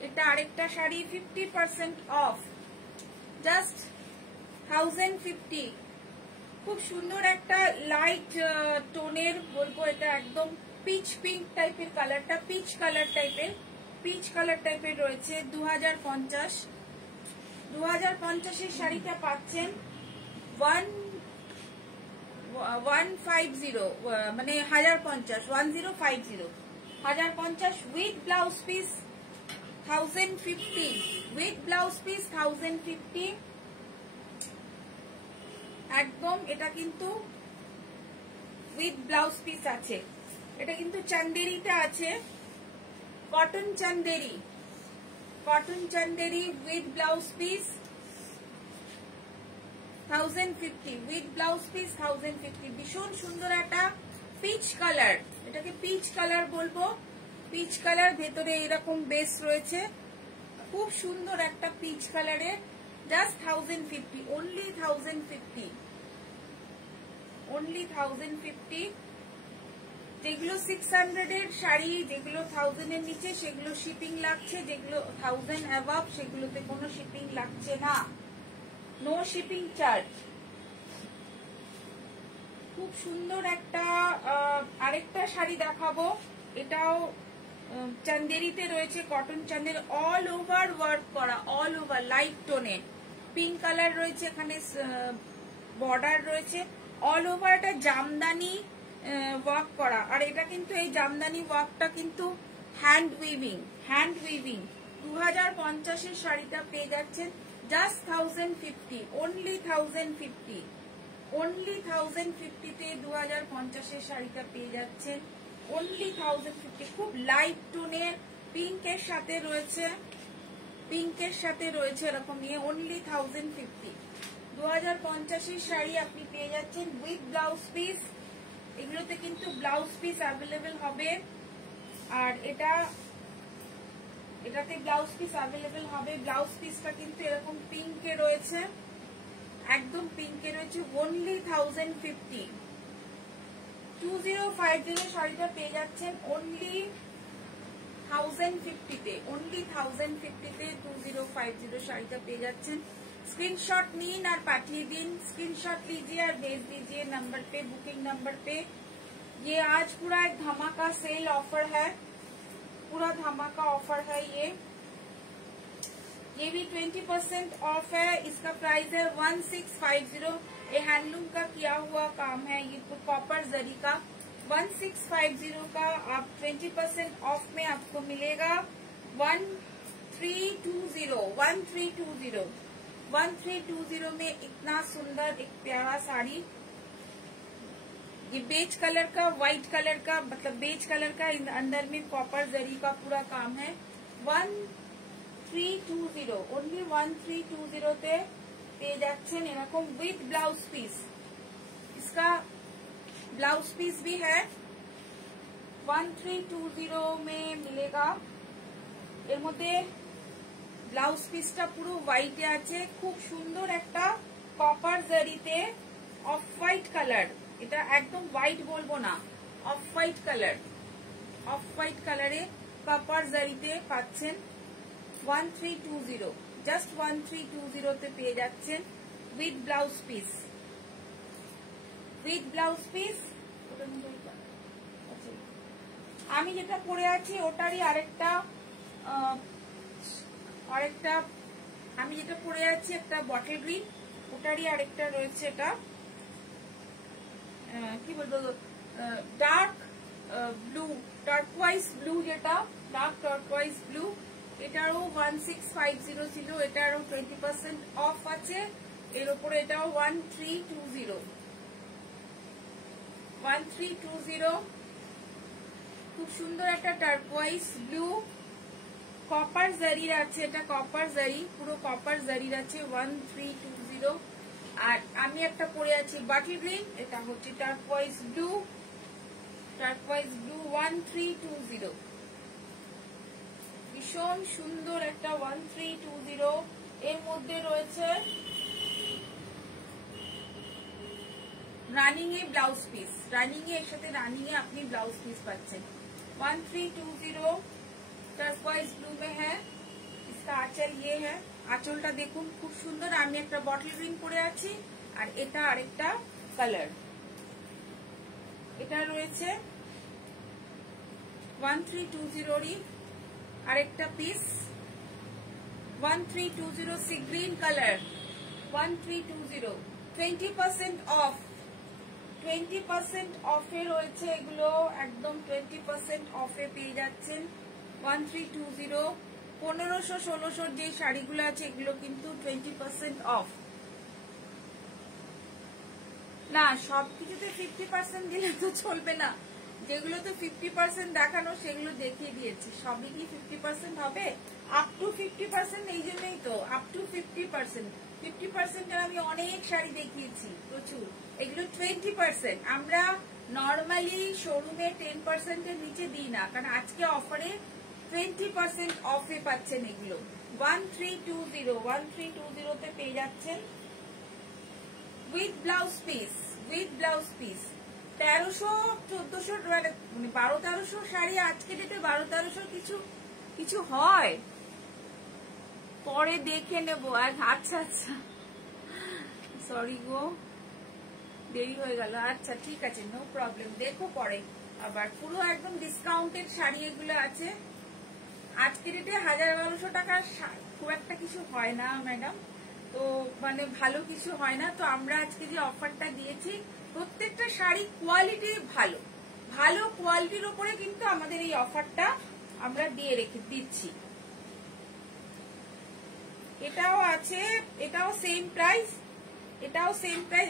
এটা আরেকটা শাড়ি 50% অফ, জাস্ট 1050। খুব সুন্দর একটা লাইট টোনের বলবো, এটা একদম পিচ পিঙ্ক টাইপের কালারটা, পিচ কালার টাইপের রয়েছে। 2050 শাড়িটা পাচ্ছেন 150, মানে 1050, 1050 with blouse piece 1050, with blouse piece 1050 একদম। এটা কিন্তু উইথ ব্লাউজ পিস আছে, এটা কিন্তু চান্দেরিটা আছে, cotton Chanderi with blouse piece 1050, with blouse piece 1050। ভীষণ সুন্দর একটা পিচ কালার, এটাকে পিচ কালার বলবো, পিচ কালার, ভেতরে এরকম বেস রয়েছে, খুব সুন্দর একটা পিচ কালারের, জাস্ট 1050, অনলি 1050, অনলি 1050। যেগুলো 600 এর শাড়ি, যেগুলো 1000 এর নিচে সেগুলো শিপিং লাগছে, যেগুলো 1000 অ্যাবাভ সেগুলোতে কোনো শিপিং লাগছে না, নো শিপিং চার্জ। খুব সুন্দর একটা আরেকটা শাড়ি দেখাবো, এটাও চান্দেরিতে রয়েছে, cotton Chanderi, all over work করা, অল ওভার লাইট টোনের, পিঙ্ক কালার রয়েছে, এখানে বর্ডার রয়েছে, অল ওভার এটা জামদানি ওয়ার্ক করা। আর এটা কিন্তু এই জামদানি ওয়ার্কটা কিন্তু হ্যান্ড উইভিং। 2050 শাড়িটা পেয়ে যাচ্ছেন জাস্ট 1050, অনলি 1050, অনলি 1050-তে 2050 শাড়িটা পেয়ে যাচ্ছেন, অনলি 1050। খুব লাইট টোনের পিঙ্কের সাথে রয়েছে, এরকম নিয়ে অনলি 1050। 2050 শাড়ি আপনি পেয়ে যাচ্ছেন উইথ ব্লাউজ পিস, এগুলোতে কিন্তু ব্লাউজ পিস অ্যাভেলেবেল হবে, আর এটাতে ব্লাউজ পিস অ্যাভেলেবেল হবে। ব্লাউজ পিসটা কিন্তু এরকম পিঙ্কে রয়েছে, একদম পিঙ্কে রয়েছে, অনলি 1050। 2050 শাড়িটা পেয়ে যাচ্ছেন অনলি 1050-তে, অনলি 1050-তে 2050 শাড়িটা পেয়ে যাচ্ছেন। स्क्रीनशॉट নিন আর পাঠিয়ে দিন, स्क्रीनशॉट लीजिए और भेज दीजिए नंबर पे, बुकिंग नंबर पे। ये आज पूरा एक धमाका सेल ऑफर है, पूरा धमाका ऑफर है। ये भी 20% ऑफ है। इसका प्राइस है 1650। ये हैंडलूम का किया हुआ काम है, ये कॉपर जरी का 1650 का आप 20% ऑफ में आपको मिलेगा 1320 में इतना सुंदर एक प्यारा साड़ी। ये बेज कलर का, व्हाइट कलर का, मतलब बेज कलर का, अंदर में कॉपर जरी का पूरा काम है। 1320 ओनली 1320 তে পেয়ে যাচ্ছেন এরকম উইথ ব্লাউজ পিস। इसका ब्लाउज पीस भी है 1320 में मिलेगा। এর মধ্যে ব্লাউজ পিসটা পুরো হোয়াইটে আছে, খুব সুন্দর একটা কপার জারিতে অফ হোয়াইট কালার। এটা একদম হোয়াইট বলবো না, off white colour, off white কালারে কপার জারিতে পাচ্ছেন 1320, জাস্ট 1320 তে পেয়ে যাচ্ছেন with blouse piece, with blouse piece. আমি যেটা পরে আছি ওটারই আরেকটা আমি যেটা পরে আছি একটা বটল গ্রিন, ওটারই আরেকটা রয়েছে, এটা কি বলবো ডার্ক ব্লু, টার্কোয়াইজ ব্লু, যেটা ডার্ক টার্কোয়াইজ ব্লু, এটারও 1650 ছিল, এটারও 20% অফ আছে। এর উপরে এটাও 1320 খুব সুন্দর একটা টার্কোয়াইজ ব্লু, কপার জারির আছে, এটা কপার জারি, পুরো কপার জারির আছে 1320। আর আমি একটা পরে আছি বাটল গ্রিন, এটা হচ্ছে টার্কোয়াইজ ব্লু, টার্কোয়াইজ ব্লু 1320, ভীষণ সুন্দর একটা 1320। এর মধ্যে রয়েছে রানিং এ ব্লাউজ পিস, রানিং এর সাথে রানিং এ আপনি ব্লাউজ পিস পাচ্ছেন 1320। টার্কোয়াইজ ব্লू में है। इसका आंचल ये है, আঁচলটা দেখুন খুব সুন্দর। আমি একটা বটল গ্রিন পরে আছি, আর এটা আরেকটা কালার। এটা রয়েছে 1320 আরেকটা piece 1320 sea green colour 1320, 20% of, 20% অফে রয়েছে এগুলো, একদম 20% অফে পেয়ে যাচ্ছেন 1320। 1500-1600 যে শাড়িগুলো আছে এগুলো কিন্তু 20% অফ না। সবকিছুতে 50% দিলে তো চলবে না, যেগুলো তো 50% দেখানো সেগুলো দেখিয়ে দিয়েছি, সবই কি 50% হবে? আপ টু 50%, এই জন্যই তো আপ টু 50%। 50% আমি অনেক শাড়ি দেখিয়েছি প্রচুর, এগুলো 20%। আমরা নর্মালি শোরুমে 10% এর নিচে দিই না, কারণ আজকে অফারে 20% অফে পাচ্ছেন এগুলো 1320 তে পেয়ে যাচ্ছেন with blouse piece, with blouse piece. 1300-1400 মানে 1200-1300 শাড়ি আজকে ডেটে 1200-1300 কিছু হয়, পরে দেখে নেব। আচ্ছা আচ্ছা, সরি গো, দেরি হয়ে গেল। আচ্ছা ঠিক আছে, নো প্রবলেম, দেখো পরে। আবার পুরো একদম ডিসকাউন্টেড শাড়ি এগুলো আছে। আজকে ডেটে 1000-1200 টাকার খুব একটা কিছু হয় না ম্যাডাম, তো মানে ভালো কিছু হয় না। তো আমরা আজকে যে অফারটা দিয়েছি, প্রত্যেকটা শাড়ি কোয়ালিটি ভালো, ভালো কোয়ালিটির উপরে কিন্তু আমাদের এই অফারটা আমরা দিচ্ছি। এটাও আছে, এটাও সেম প্রাইস, এটাও সেম প্রাইস।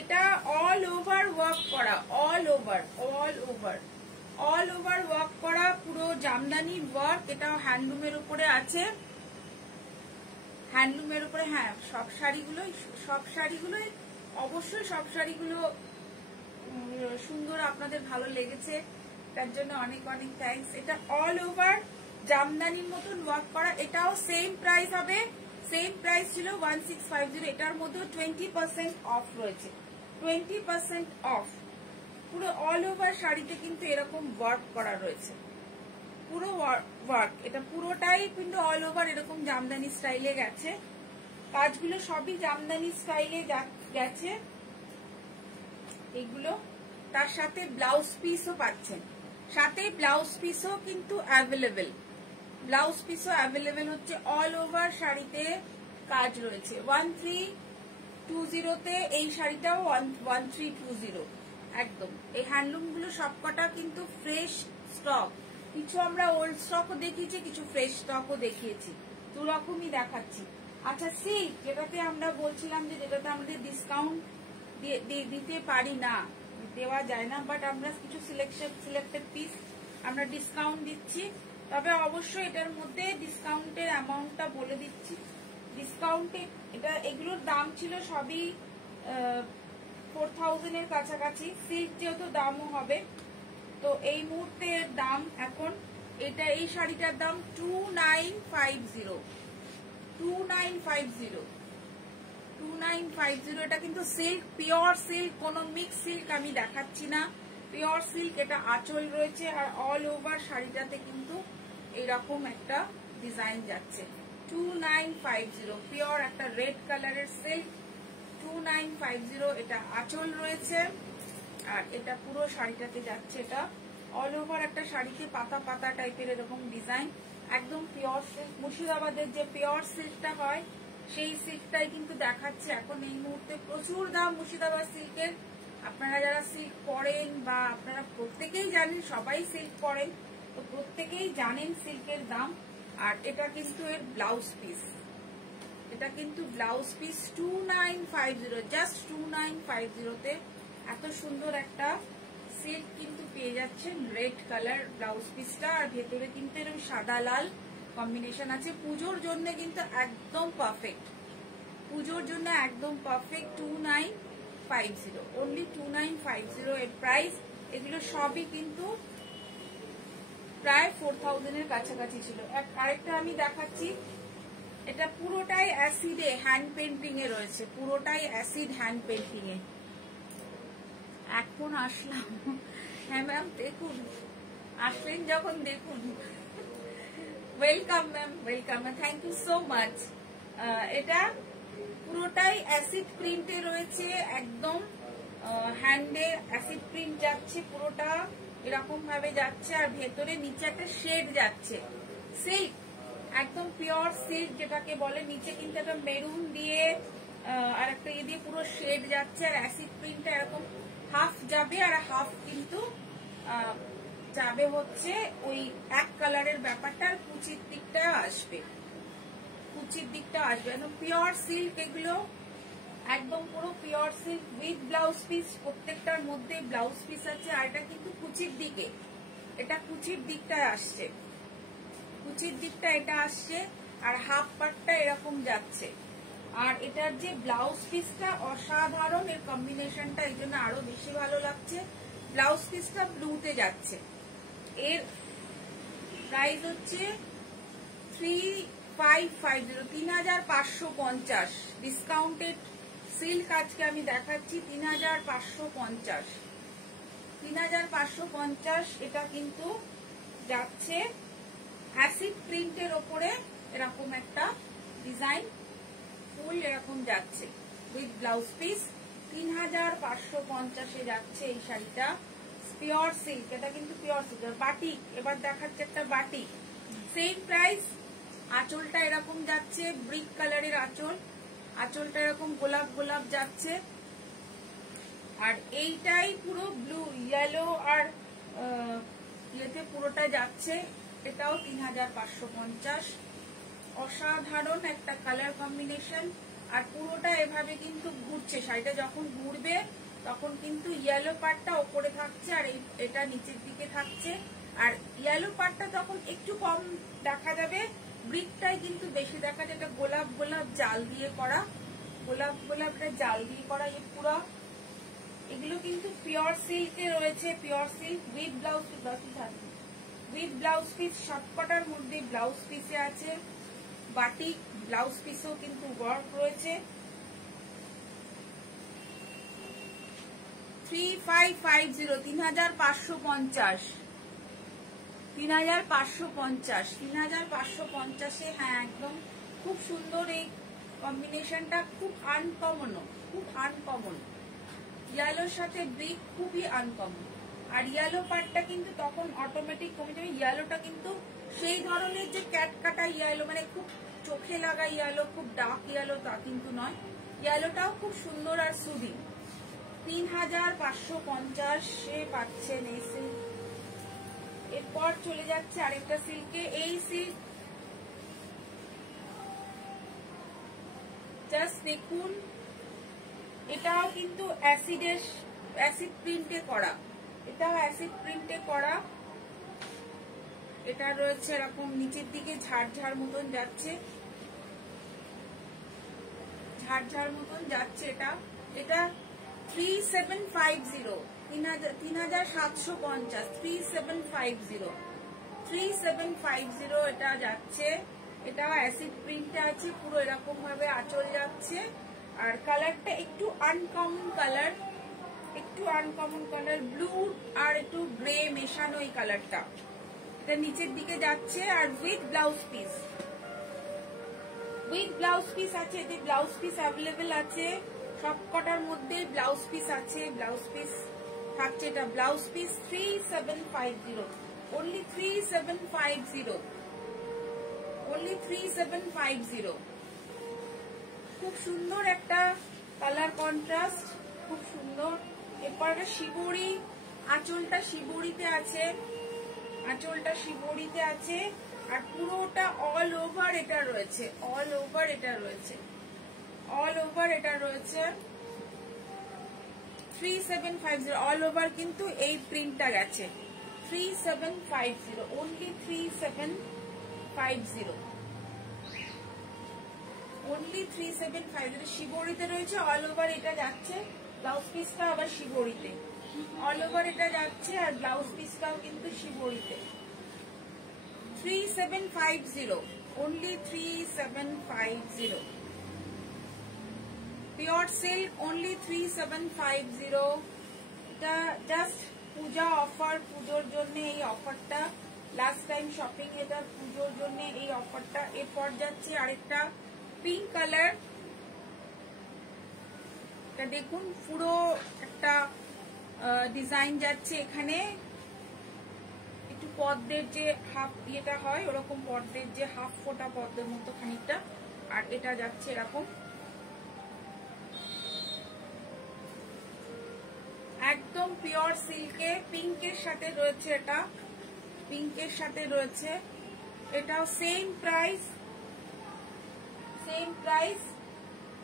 এটা অল ওভার ওয়ার্ক করা, অল ওভার ওয়ার্ক করা, পুরো জামদানির ওয়ার্ক। এটাও হ্যান্ডলুমের উপরে আছে, হ্যান্ডলুমের উপরে। হ্যাঁ, সব শাড়িগুলোই অবশ্যই সব শাড়িগুলো সুন্দর, আপনাদের ভালো লেগেছে, তার জন্য অনেক অনেক থ্যাঙ্কস। এটা অল ওভার জামদানির মতন ওয়ার্ক করা, এটাও সেম প্রাইস হবে, সেম প্রাইস ছিল 1650। এটার মধ্যে 20% অফ রয়েছে, 20% অফ। পুরো অল ওভার শাড়িতে কিন্তু এরকম ওয়ার্ক করা রয়েছে, পুরো ওয়ার্ক। এটা পুরোটাই কিন্তু অল ওভার এরকম জামদানি স্টাইলে গেছে, কাজগুলো সবই জামদানি স্টাইলে গেছে। এগুলো তার সাথে ব্লাউজ পিসও পাচ্ছেন, সাথে ব্লাউজ পিসও কিন্তু অ্যাভেলেবেল, ব্লাউজ পিসও অ্যাভেলেবেল হচ্ছে। অল ওভার শাড়িতে কাজ রয়েছে। 1320 এই শাড়িটাও 1320 একদম। এই হ্যান্ডলুম গুলো সবকটা কিন্তু ফ্রেশ স্টক, কিছু আমরা ওল্ড স্টকও দেখিয়েছি, কিছু ফ্রেশ স্টকও দেখিয়েছি, দু রকমই দেখাচ্ছি। আচ্ছা, সিল্ক যেটাতে আমরা বলছিলাম যে যেটাতে আমাদের ডিসকাউন্ট দিতে পারি না, দেওয়া যায় না, বাট আমরা কিছু সিলেক্টেড পিস আমরা ডিসকাউন্ট দিচ্ছি। তবে অবশ্যই এটার মধ্যে ডিসকাউন্টের অ্যামাউন্টটা বলে দিচ্ছি। ডিসকাউন্টে এগুলোর দাম ছিল সবই 4000 এর কাছাকাছি। সিল্ক যেহেতু দামও হবে, তো এই মুহূর্তে দাম এখন এটা, এই শাড়িটার দাম 2950। এটা কিন্তু সিল্ক, পিওর সিল্ক, কোনো মিক্স সিল্ক আমি দেখাচ্ছি না, পিওর সিল্ক। এটা আঁচল রয়েছে আর অল ওভার শাড়িটাতে কিন্তু এইরকম একটা ডিজাইন যাচ্ছে। 2950 পিওর একটা রেড কালারের সিল্ক, 2950 এটা আঁচল রয়েছে। আর এটা পুরো শাড়িটাতে যাচ্ছে, এটা অল ওভার একটা শাড়িতে পাতা পাতা টাইপের এরকম ডিজাইন, একদম পিওর সিল্ক। মুর্শিদাবাদের যে পিওর সিল্কটা হয় সেই সিল্কটাই কিন্তু দেখাচ্ছে এখন এই মুহূর্তে। প্রচুর দাম মুর্শিদাবাদ সিল্কের। আপনারা যারা সিল্ক পরেন বা আপনারা প্রত্যেকেই জানেন, সবাই সিল্ক পরেন, তো প্রত্যেকেই জানেন সিল্কের দাম। আর এটা কিন্তু এর ব্লাউজ পিস, এটা কিন্তু ব্লাউজ পিস 2950, জাস্ট 2950 এত সুন্দর একটা সিল্ক কিন্তু পেয়ে যাচ্ছেন। রেড কালার ব্লাউজ পিসটা, আর ভেতরে কিন্তু এরকম সাদা লাল কম্বিনেশন আছে। পুজোর জন্য কিন্তু একদম পারফেক্ট, পুজোর জন্য একদম পারফেক্ট। 2950, অনলি 2950 এর প্রাইস। এগুলো সবই কিন্তু প্রায় 4000 এর কাছাকাছি ছিল। আরেকটা আমি দেখাচ্ছি, এটা পুরোটাই অ্যাসিডে হ্যান্ড পেন্টিং এ রয়েছে, পুরোটাই অ্যাসিড হ্যান্ড পেন্টিং এ। এখন আসলাম, হ্যাঁ ম্যাম দেখুন, আসলেন যখন দেখুন। Welcome ma'am, welcome, thank you so much. এটা পুরোটাই অ্যাসিড প্রিন্টে রয়েছে, একদম হ্যান্ডে অ্যাসিড প্রিন্ট যাচ্ছে, পুরোটা এরকম ভাবে যাচ্ছে। আর ভেতরে নিচে একটা শেড যাচ্ছে, সিল্ক, একদম পিওর সিল্ক যেটাকে বলে। নিচে কিন্তু একটা মেরুন দিয়ে আর একটা ইয়ে দিয়ে পুরো শেড যাচ্ছে। আর অ্যাসিড প্রিন্টটা এরকম হাফ যাবে আর হাফ কিন্তু যাবে হচ্ছে ওই এক কালারের ব্যাপারটা। আর কুচির দিকটা আসবে, কুচির দিকটা আসবে। পিওর সিল্ক এগুলো, একদম পুরো pure silk with blouse piece. প্রত্যেকটার মধ্যে ব্লাউজ পিস আছে। আর এটা কিন্তু কুচির দিকে, এটা কুচির দিকটায় আসছে, কুচির দিকটা এটা আসছে। আর হাফ পার্টটা এরকম যাচ্ছে। আর এটার যে ব্লাউজ পিসটা অসাধারণ, এর কম্বিনেশনটা এই জন্য আরো বেশি ভালো লাগছে। ব্লাউজ পিসটা ব্লুতে যাচ্ছে। এর প্রাইস হচ্ছে 3550, 3550 ডিসকাউন্টেড সিল্ক আজকে আমি দেখাচ্ছি 3550, 3550। এটা কিন্তু যাচ্ছে অ্যাসিড প্রিন্টের ওপরে এরকম একটা ডিজাইন, ফুল এরকম যাচ্ছে উইথ ব্লাউজ পিস। 3550 যাচ্ছে এই শাড়িটা, পিওর সিল্ক। এটা কিন্তু পিওর সিল্ক। বাটিক, এবার দেখাচ্ছে একটা বাটিক, সেম প্রাইস। আঁচলটা এরকম যাচ্ছে, ব্রিক কালারের আঁচল, আঁচলটা এরকম গোলাপ গোলাপ যাচ্ছে। আর এইটাই পুরো ব্লু ইয়েলো আর ইয়েতে পুরোটা যাচ্ছে। এটাও 3550, অসাধারণ একটা কালার কম্বিনেশন। আর পুরোটা এভাবে কিন্তু ঘুরছে, শাড়িটা যখন ঘুরবে তখন কিন্তু ইয়েলো পার্টটা ওপরে থাকছে আর এটা নিচের দিকে থাকছে। আর ইয়েলো পার্টটা তখন একটু কম দেখা যাবে, ব্রিকটাই কিন্তু বেশি দেখা যায়। এটা গোলাপ গোলাপ জাল দিয়ে করা, গোলাপ গোলাপটা জাল দিয়ে করা এই পুরো। এগুলো কিন্তু পিওর সিল্কে রয়েছে, pure silk with blouse piece, with blouse piece. সবকটার মধ্যে ব্লাউজ পিসে আছে বাটিক, ব্লাউজ পিসও কিন্তু ওয়ার্ক রয়েছে। 3550, 3550, 3550, 3550। হ্যাঁ একদম খুব সুন্দর এই কম্বিনেশনটা, খুব আনকমন, খুব আনকমন। ইয়েলোর সাথে ব্রিক খুবই আনকমন। আর ইয়েলো পার্টটা কিন্তু তখন অটোমেটিক কমে যাবে। ইয়েলোটা কিন্তু সেই ধরনের যে ক্যাট কাটা ইয়েলো, মানে খুব চোখে লাগা ইয়েলো, খুব ডার্ক ইয়েলো তা কিন্তু নয়। ইয়েলোটাও খুব সুন্দর আর সুদিং। 3550 পাচ্ছেন এই সিল্ক। এরপর চলে যাচ্ছে আরেকটা সিল্কে। এই সিল্ক জাস্ট দেখুন, এটাও কিন্তু অ্যাসিড প্রিন্টে করা, এটাও অ্যাসিড প্রিন্টে করা। এটা রয়েছে এরকম নিচের দিকে ঝাড় মতন যাচ্ছে, ঝাড় মতন যাচ্ছে। এটা 3750, 3750, 3750 এটা যাচ্ছে। এটা অ্যাসিড প্রিন্টে আছে, পুরো এরকম ভাবে আঁচল যাচ্ছে। আর কালারটা একটু আনকমন কালার, ব্লু আর একটু গ্রে মেশানো এই কালারটা। এটা নিচের দিকে যাচ্ছে আর উইথ ব্লাউজ পিস, আছে। এতে ব্লাউজ পিস অ্যাভেলেবেল আছে, সব কটার মধ্যে ব্লাউজ পিস আছে। ব্লাউজ পিস থাকছে, এটা ব্লাউজ পিস 3750, only 3750, only 3750। খুব সুন্দর একটা কালার কন্ট্রাস্ট, খুব সুন্দর। এরপর শিবরি, আঁচলটা শিবরিতে আছে, আর পুরোটা অল ওভার এটা রয়েছে, অল ওভার এটা রয়েছে 3750, অল ওভার কিন্তু এই প্রিন্টটা গেছে 3750, only 3750, only 3750। শিবরিতে রয়েছে, অল ওভার এটা যাচ্ছে। ব্লাউজ পিসটা আবার শিবরিতে, অল ওভার এটা যাচ্ছে আর ব্লাউজ পিসটাও কিন্তু শিবরিতে। 3750, only 3750। Pure silk, only 3750। এটা জাস্ট পূজা অফার, পুজোর জন্য এই অফারটা, লাস্ট টাইম শপিং এটা পুজোর জন্য এই অফারটা। এরপর যাচ্ছে আরেকটা পিঙ্ক কালার। এটা দেখুন, পুরো একটা ডিজাইন যাচ্ছে এখানে, একটু পদ্মের যে হাফ ইয়েটা হয় ওরকম পদ্মের যে হাফ ফোটা পদ্মের মতো খানিকটা। আর এটা যাচ্ছে এরকম একদম পিওর সিল্কে, পিঙ্কের সাথে রয়েছে, এটা পিঙ্কের সাথে রয়েছে। এটাও সেম প্রাইস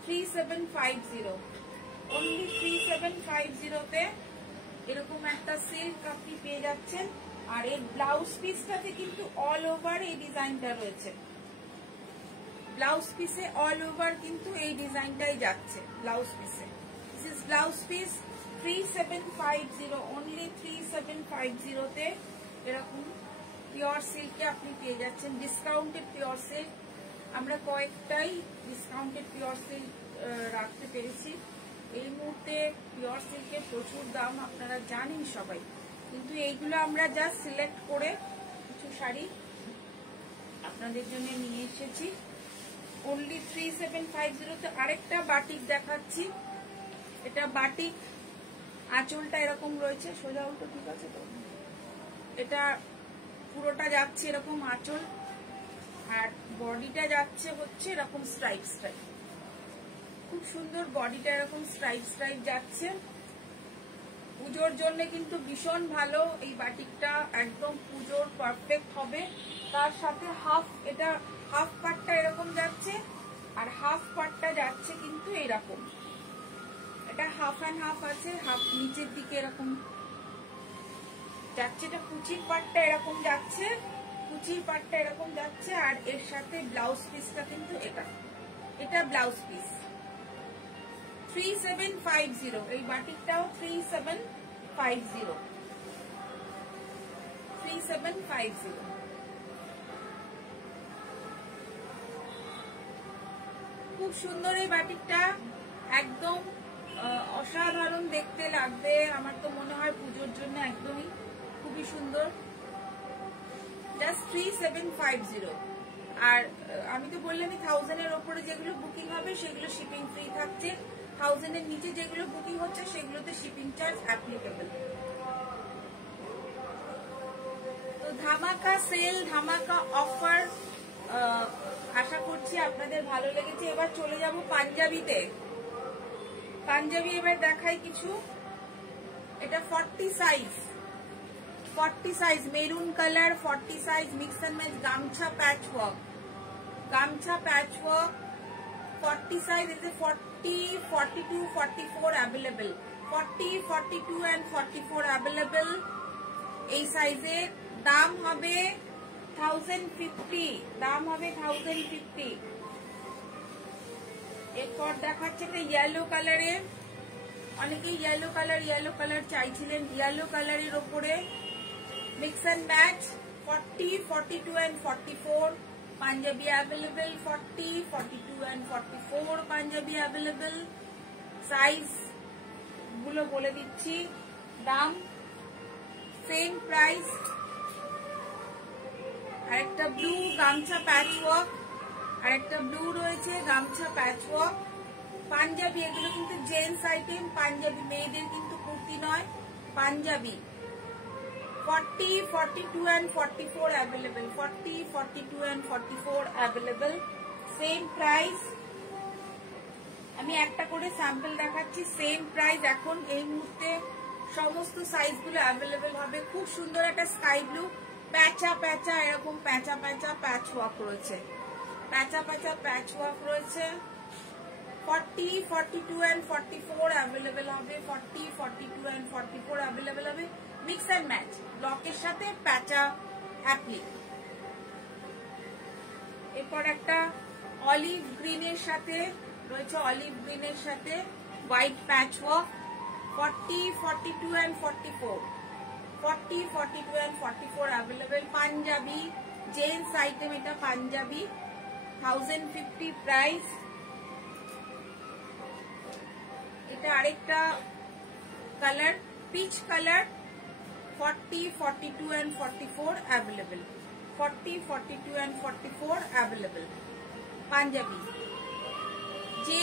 3750, only 3750 এরকম একটা সিল্ক আপনি পেয়ে যাচ্ছেন। আর এর ব্লাউজ পিসটাতে কিন্তু অল ওভার এই ডিজাইনটা রয়েছে, ব্লাউজ পিসে অল ওভার কিন্তু এই ডিজাইনটাই যাচ্ছে ব্লাউজ পিসে। This is blouse piece 3750, only 3750 তে এরকম পিওর সিল্কে আপনি পেয়ে যাচ্ছেন। ডিসকাউন্টেড পিওর সিল্ক, আমরা কয়েকটাই ডিসকাউন্টেড পিওর সিল্ক রাখতে পেরেছি। এই মুহূর্তে পিওর সিল্কের প্রচুর দাম, আপনারা জানেন সবাই, কিন্তু এইগুলো আমরা জাস্ট সিলেক্ট করে কিছু শাড়ি আপনাদের জন্য নিয়ে এসেছি। only 3750 তে আরেকটা বাটিক দেখাচ্ছি। এটা বাটিক, আঁচলটা এরকম রয়েছে, সোজা উল্টো ঠিক আছে তো। এটা পুরোটা যাচ্ছে এরকম আঁচল, আর বডিটা যাচ্ছে হচ্ছে এরকম স্ট্রাইপ, খুব সুন্দর বডিটা এরকম স্ট্রাইপ যাচ্ছে। পুজোর জন্য কিন্তু ভীষণ ভালো এই বাটিকটা, একদম পুজোর পারফেক্ট হবে। তার সাথে এটা হাফ পার্টটা এরকম যাচ্ছে আর হাফ পার্টটা যাচ্ছে কিন্তু এরকম, এটা হাফ অ্যান্ড হাফ আছে, হাফ নিচের দিকে এরকম যাচ্ছে। এটা কুচির পার্টটা এরকম যাচ্ছে, আর এর সাথে ব্লাউজ পিসটা কিন্তু এটা ব্লাউজ পিস 3750, এই বাটিকটাও 3750। খুব সুন্দর এই বাটিকটা, একদম অসাধারণ দেখতে লাগবে। আমার তো মনে হয় পুজোর জন্য একদমই খুবই সুন্দর, জাস্ট 3750। আর আমি তো বললামই 1000 এর ওপরে যেগুলো বুকিং হবে সেগুলো শিপিং ফ্রি থাকছে। 1000 এর নিচে যেগুলো বুকিং হচ্ছে সেগুলোতে শিপিং চার্জ অ্যাপ্লিকেবল। তো ধামাকা সেল, ধামাকা অফার, আশা করছি আপনাদের ভালো লেগেছে। এবার চলে যাব পাঞ্জাবিতে। পাঞ্জাবি এবার দেখাই কিছু। এটা 40 size, 40 size maroon colour, 40 size mix and match গামছা প্যাচ ওয়ার্ক, গামছা patch work 40 size. Is 40, 42, 44 available, 40, 42 and 44 available এই সাইজের। দাম হবে 1050, দাম হবে 1050। এরপর দেখাচ্ছে একটা ইয়েলো কালারের, অনেকেই ইয়েলো কালার চাইছিলেন। ইয়েলো কালারের ওপরে মিক্স এন্ড ম্যাচ 40, 42 and 44 পাঞ্জাবি অ্যাভেলেবল, 40, 42 and 44 পাঞ্জাবি অ্যাভেলেবল। সাইজ গুলো বলে দিচ্ছি, দাম সেম প্রাইস। আরেকটা ব্লু গামছা প্যাচ ওয়ার্ক, আরেকটা ব্লু রয়েছে গামছা প্যাচ ওয়ার্ক। পাঞ্জাবি, এগুলো কিন্তু জেন্টস আইটেম, পাঞ্জাবি মেয়েদের কিন্তু কুর্তি নয়, পাঞ্জাবি। 40, 42 and 44 available, 40, 42 and 44 available, same price. আমি একটা করে স্যাম্পল দেখাচ্ছি, সেম প্রাইস। এখন এই মুহূর্তে সমস্ত সাইজগুলো অ্যাভেলেবল হবে। খুব সুন্দর একটা স্কাই ব্লু প্যাচা প্যাচা, এরকম প্যাচা প্যাচা প্যাচ ওয়ার্ক রয়েছে, প্যাচা প্যাচা প্যাচ ওয়ার্ক রয়েছে। 40, 42 and 44 অ্যাভেলেবল হবে, 40, 42 and 44 অ্যাভেলেবল হবে। মিক্স এন্ড ম্যাচ ব্লকের সাথে প্যাচা অ্যাপ্লিক। এরপর একটা অলিভ গ্রিনের সাথে রয়েছে, অলিভ গ্রিনের সাথে white patch work 40, 42 and 44, 40, 42 and 44 available. Panjabi gents item, এটা পাঞ্জাবি 1050 প্রাইস। এটা আরেকটা colour peach colour 40, 42 and 44 available, 40, 42 and 44 available panjabi. যে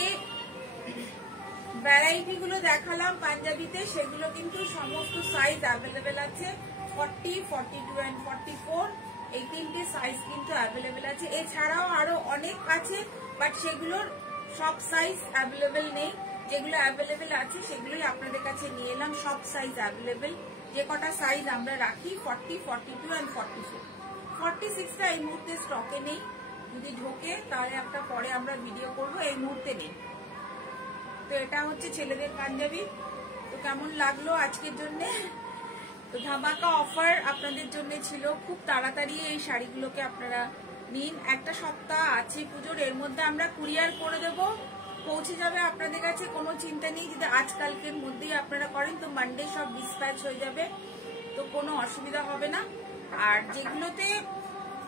ভ্যারাইটি গুলো দেখালাম পাঞ্জাবিতে সেগুলো কিন্তু সমস্ত সাইজ অ্যাভেলেবল আছে। 40, 42 and 44 এই তিনটে সাইজ কিন্তু অ্যাভেলেবল আছে। এছাড়াও আরো অনেক আছে, বাট সেগুলোর সব সাইজ অ্যাভেলেবল নেই। যেগুলো অ্যাভেলেবল আছে সেগুলোই আপনাদের কাছে নিয়ে এলাম। সব সাইজ অ্যাভেলেবল, যে কটা সাইজ আমরা রাখি 40, 42 and 44, 46টা এই মুহূর্তে স্টকে নেই। যদি ঢোকে তাহলে একটা পরে আমরা ভিডিও করব, এই মুহূর্তে নেই। তো এটা হচ্ছে ছেলেদের পাঞ্জাবি। তো কেমন লাগলো আজকের জন্য? তো ধামাকা অফার আপনাদের জন্য ছিল। খুব তাড়াতাড়ি এই শাড়িগুলোকে আপনারা নিন। একটা সপ্তাহ আছে পুজোর, এর মধ্যে আমরা কুরিয়ার করে দেব, পৌঁছে যাবে আপনাদের কাছে। কোনো চিন্তা নেই, যদি আজকালকের মধ্যেই আপনারা করেন তো মানডে সব ডিসপ্যাচ হয়ে যাবে, তো কোনো অসুবিধা হবে না। আর যেগুলোতে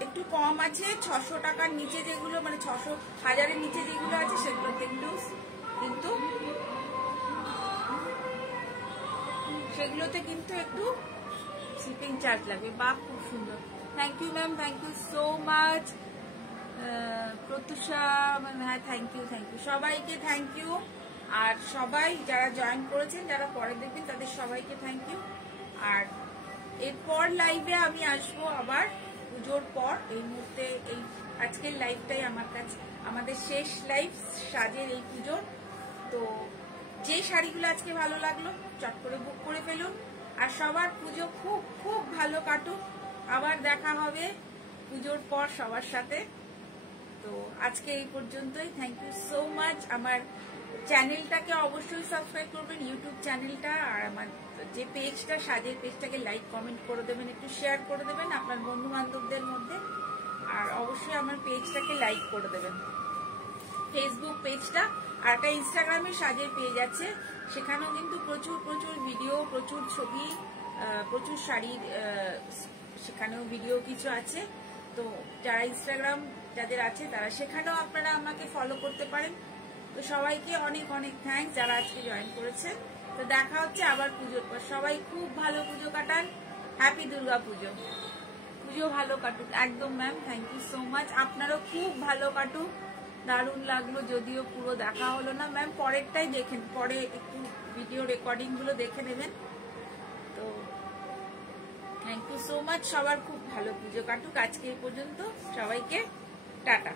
একটু কম আছে 600 টাকার নিচে, যেগুলো মানে 600, 1000-এর নিচে যেগুলো আছে সেগুলোতে কিন্তু একটু শিপিং চার্জ লাগবে। বা খুব সুন্দর, thank you ma'am, thank you so much. Pratyusha হ্যাঁ, থ্যাংক ইউ, সবাইকে থ্যাংক ইউ। আর সবাই যারা জয়েন করেছেন, যারা পরে দেখবেন তাদের সবাইকে থ্যাংক ইউ। আর এরপর লাইভে আমি আসবো আবার পুজোর পর। এই মুহূর্তে এই আজকের লাইভটাই আমার কাছে আমাদের শেষ লাইভ সাজের এই পুজোর। তো যে শাড়িগুলো আজকে ভালো লাগলো চট করে বুক করে ফেলুন। আর সবার পুজো খুব খুব ভালো কাটুক। আবার দেখা হবে পুজোর পর সবার সাথে। তো আজকে এই পর্যন্তই। Thank you so much. আমার চ্যানেলটাকে অবশ্যই সাবস্ক্রাইব করবেন, ইউটিউব চ্যানেলটা। আর আমার যে পেজটা সাজের পেজটাকে লাইক কমেন্ট করে দেবেন, একটু শেয়ার করে দেবেন আপনার বন্ধু বান্ধবদের মধ্যে। আর অবশ্যই আমার পেজটাকে লাইক করে দেবেন, ফেসবুক পেজটা। আর একটা ইনস্টাগ্রামে সাজের পেজ আছে, সেখানেও কিন্তু প্রচুর প্রচুর ভিডিও, প্রচুর ছবি, প্রচুর শাড়ির সেখানেও ভিডিও কিছু আছে। তো যারা ইনস্টাগ্রাম যাদের আছে তারা সেখানেও আপনারা আমাকে ফলো করতে পারেন। তো সবাইকে অনেক অনেক থ্যাঙ্কস যারা আজকে জয়েন করেছেন। তো দেখা হচ্ছে আবার পুজোর পর। সবাই খুব ভালো পুজো কাটান। হ্যাপি দুর্গা পুজো, পুজো ভালো কাটুক। একদম ma'am, thank you so much. আপনারও খুব ভালো কাটুক। দারুণ লাগলো, যদিও পুরো দেখা হলো না। ম্যাম পরেরটাই দেখেন, পরে একটু ভিডিও রেকর্ডিং গুলো দেখে নেবেন। তো থ্যাংক ইউ সো মাচ, সবার খুব ভালো পুজো কাটুক। আজকে এই পর্যন্ত, সবাইকে টাটা।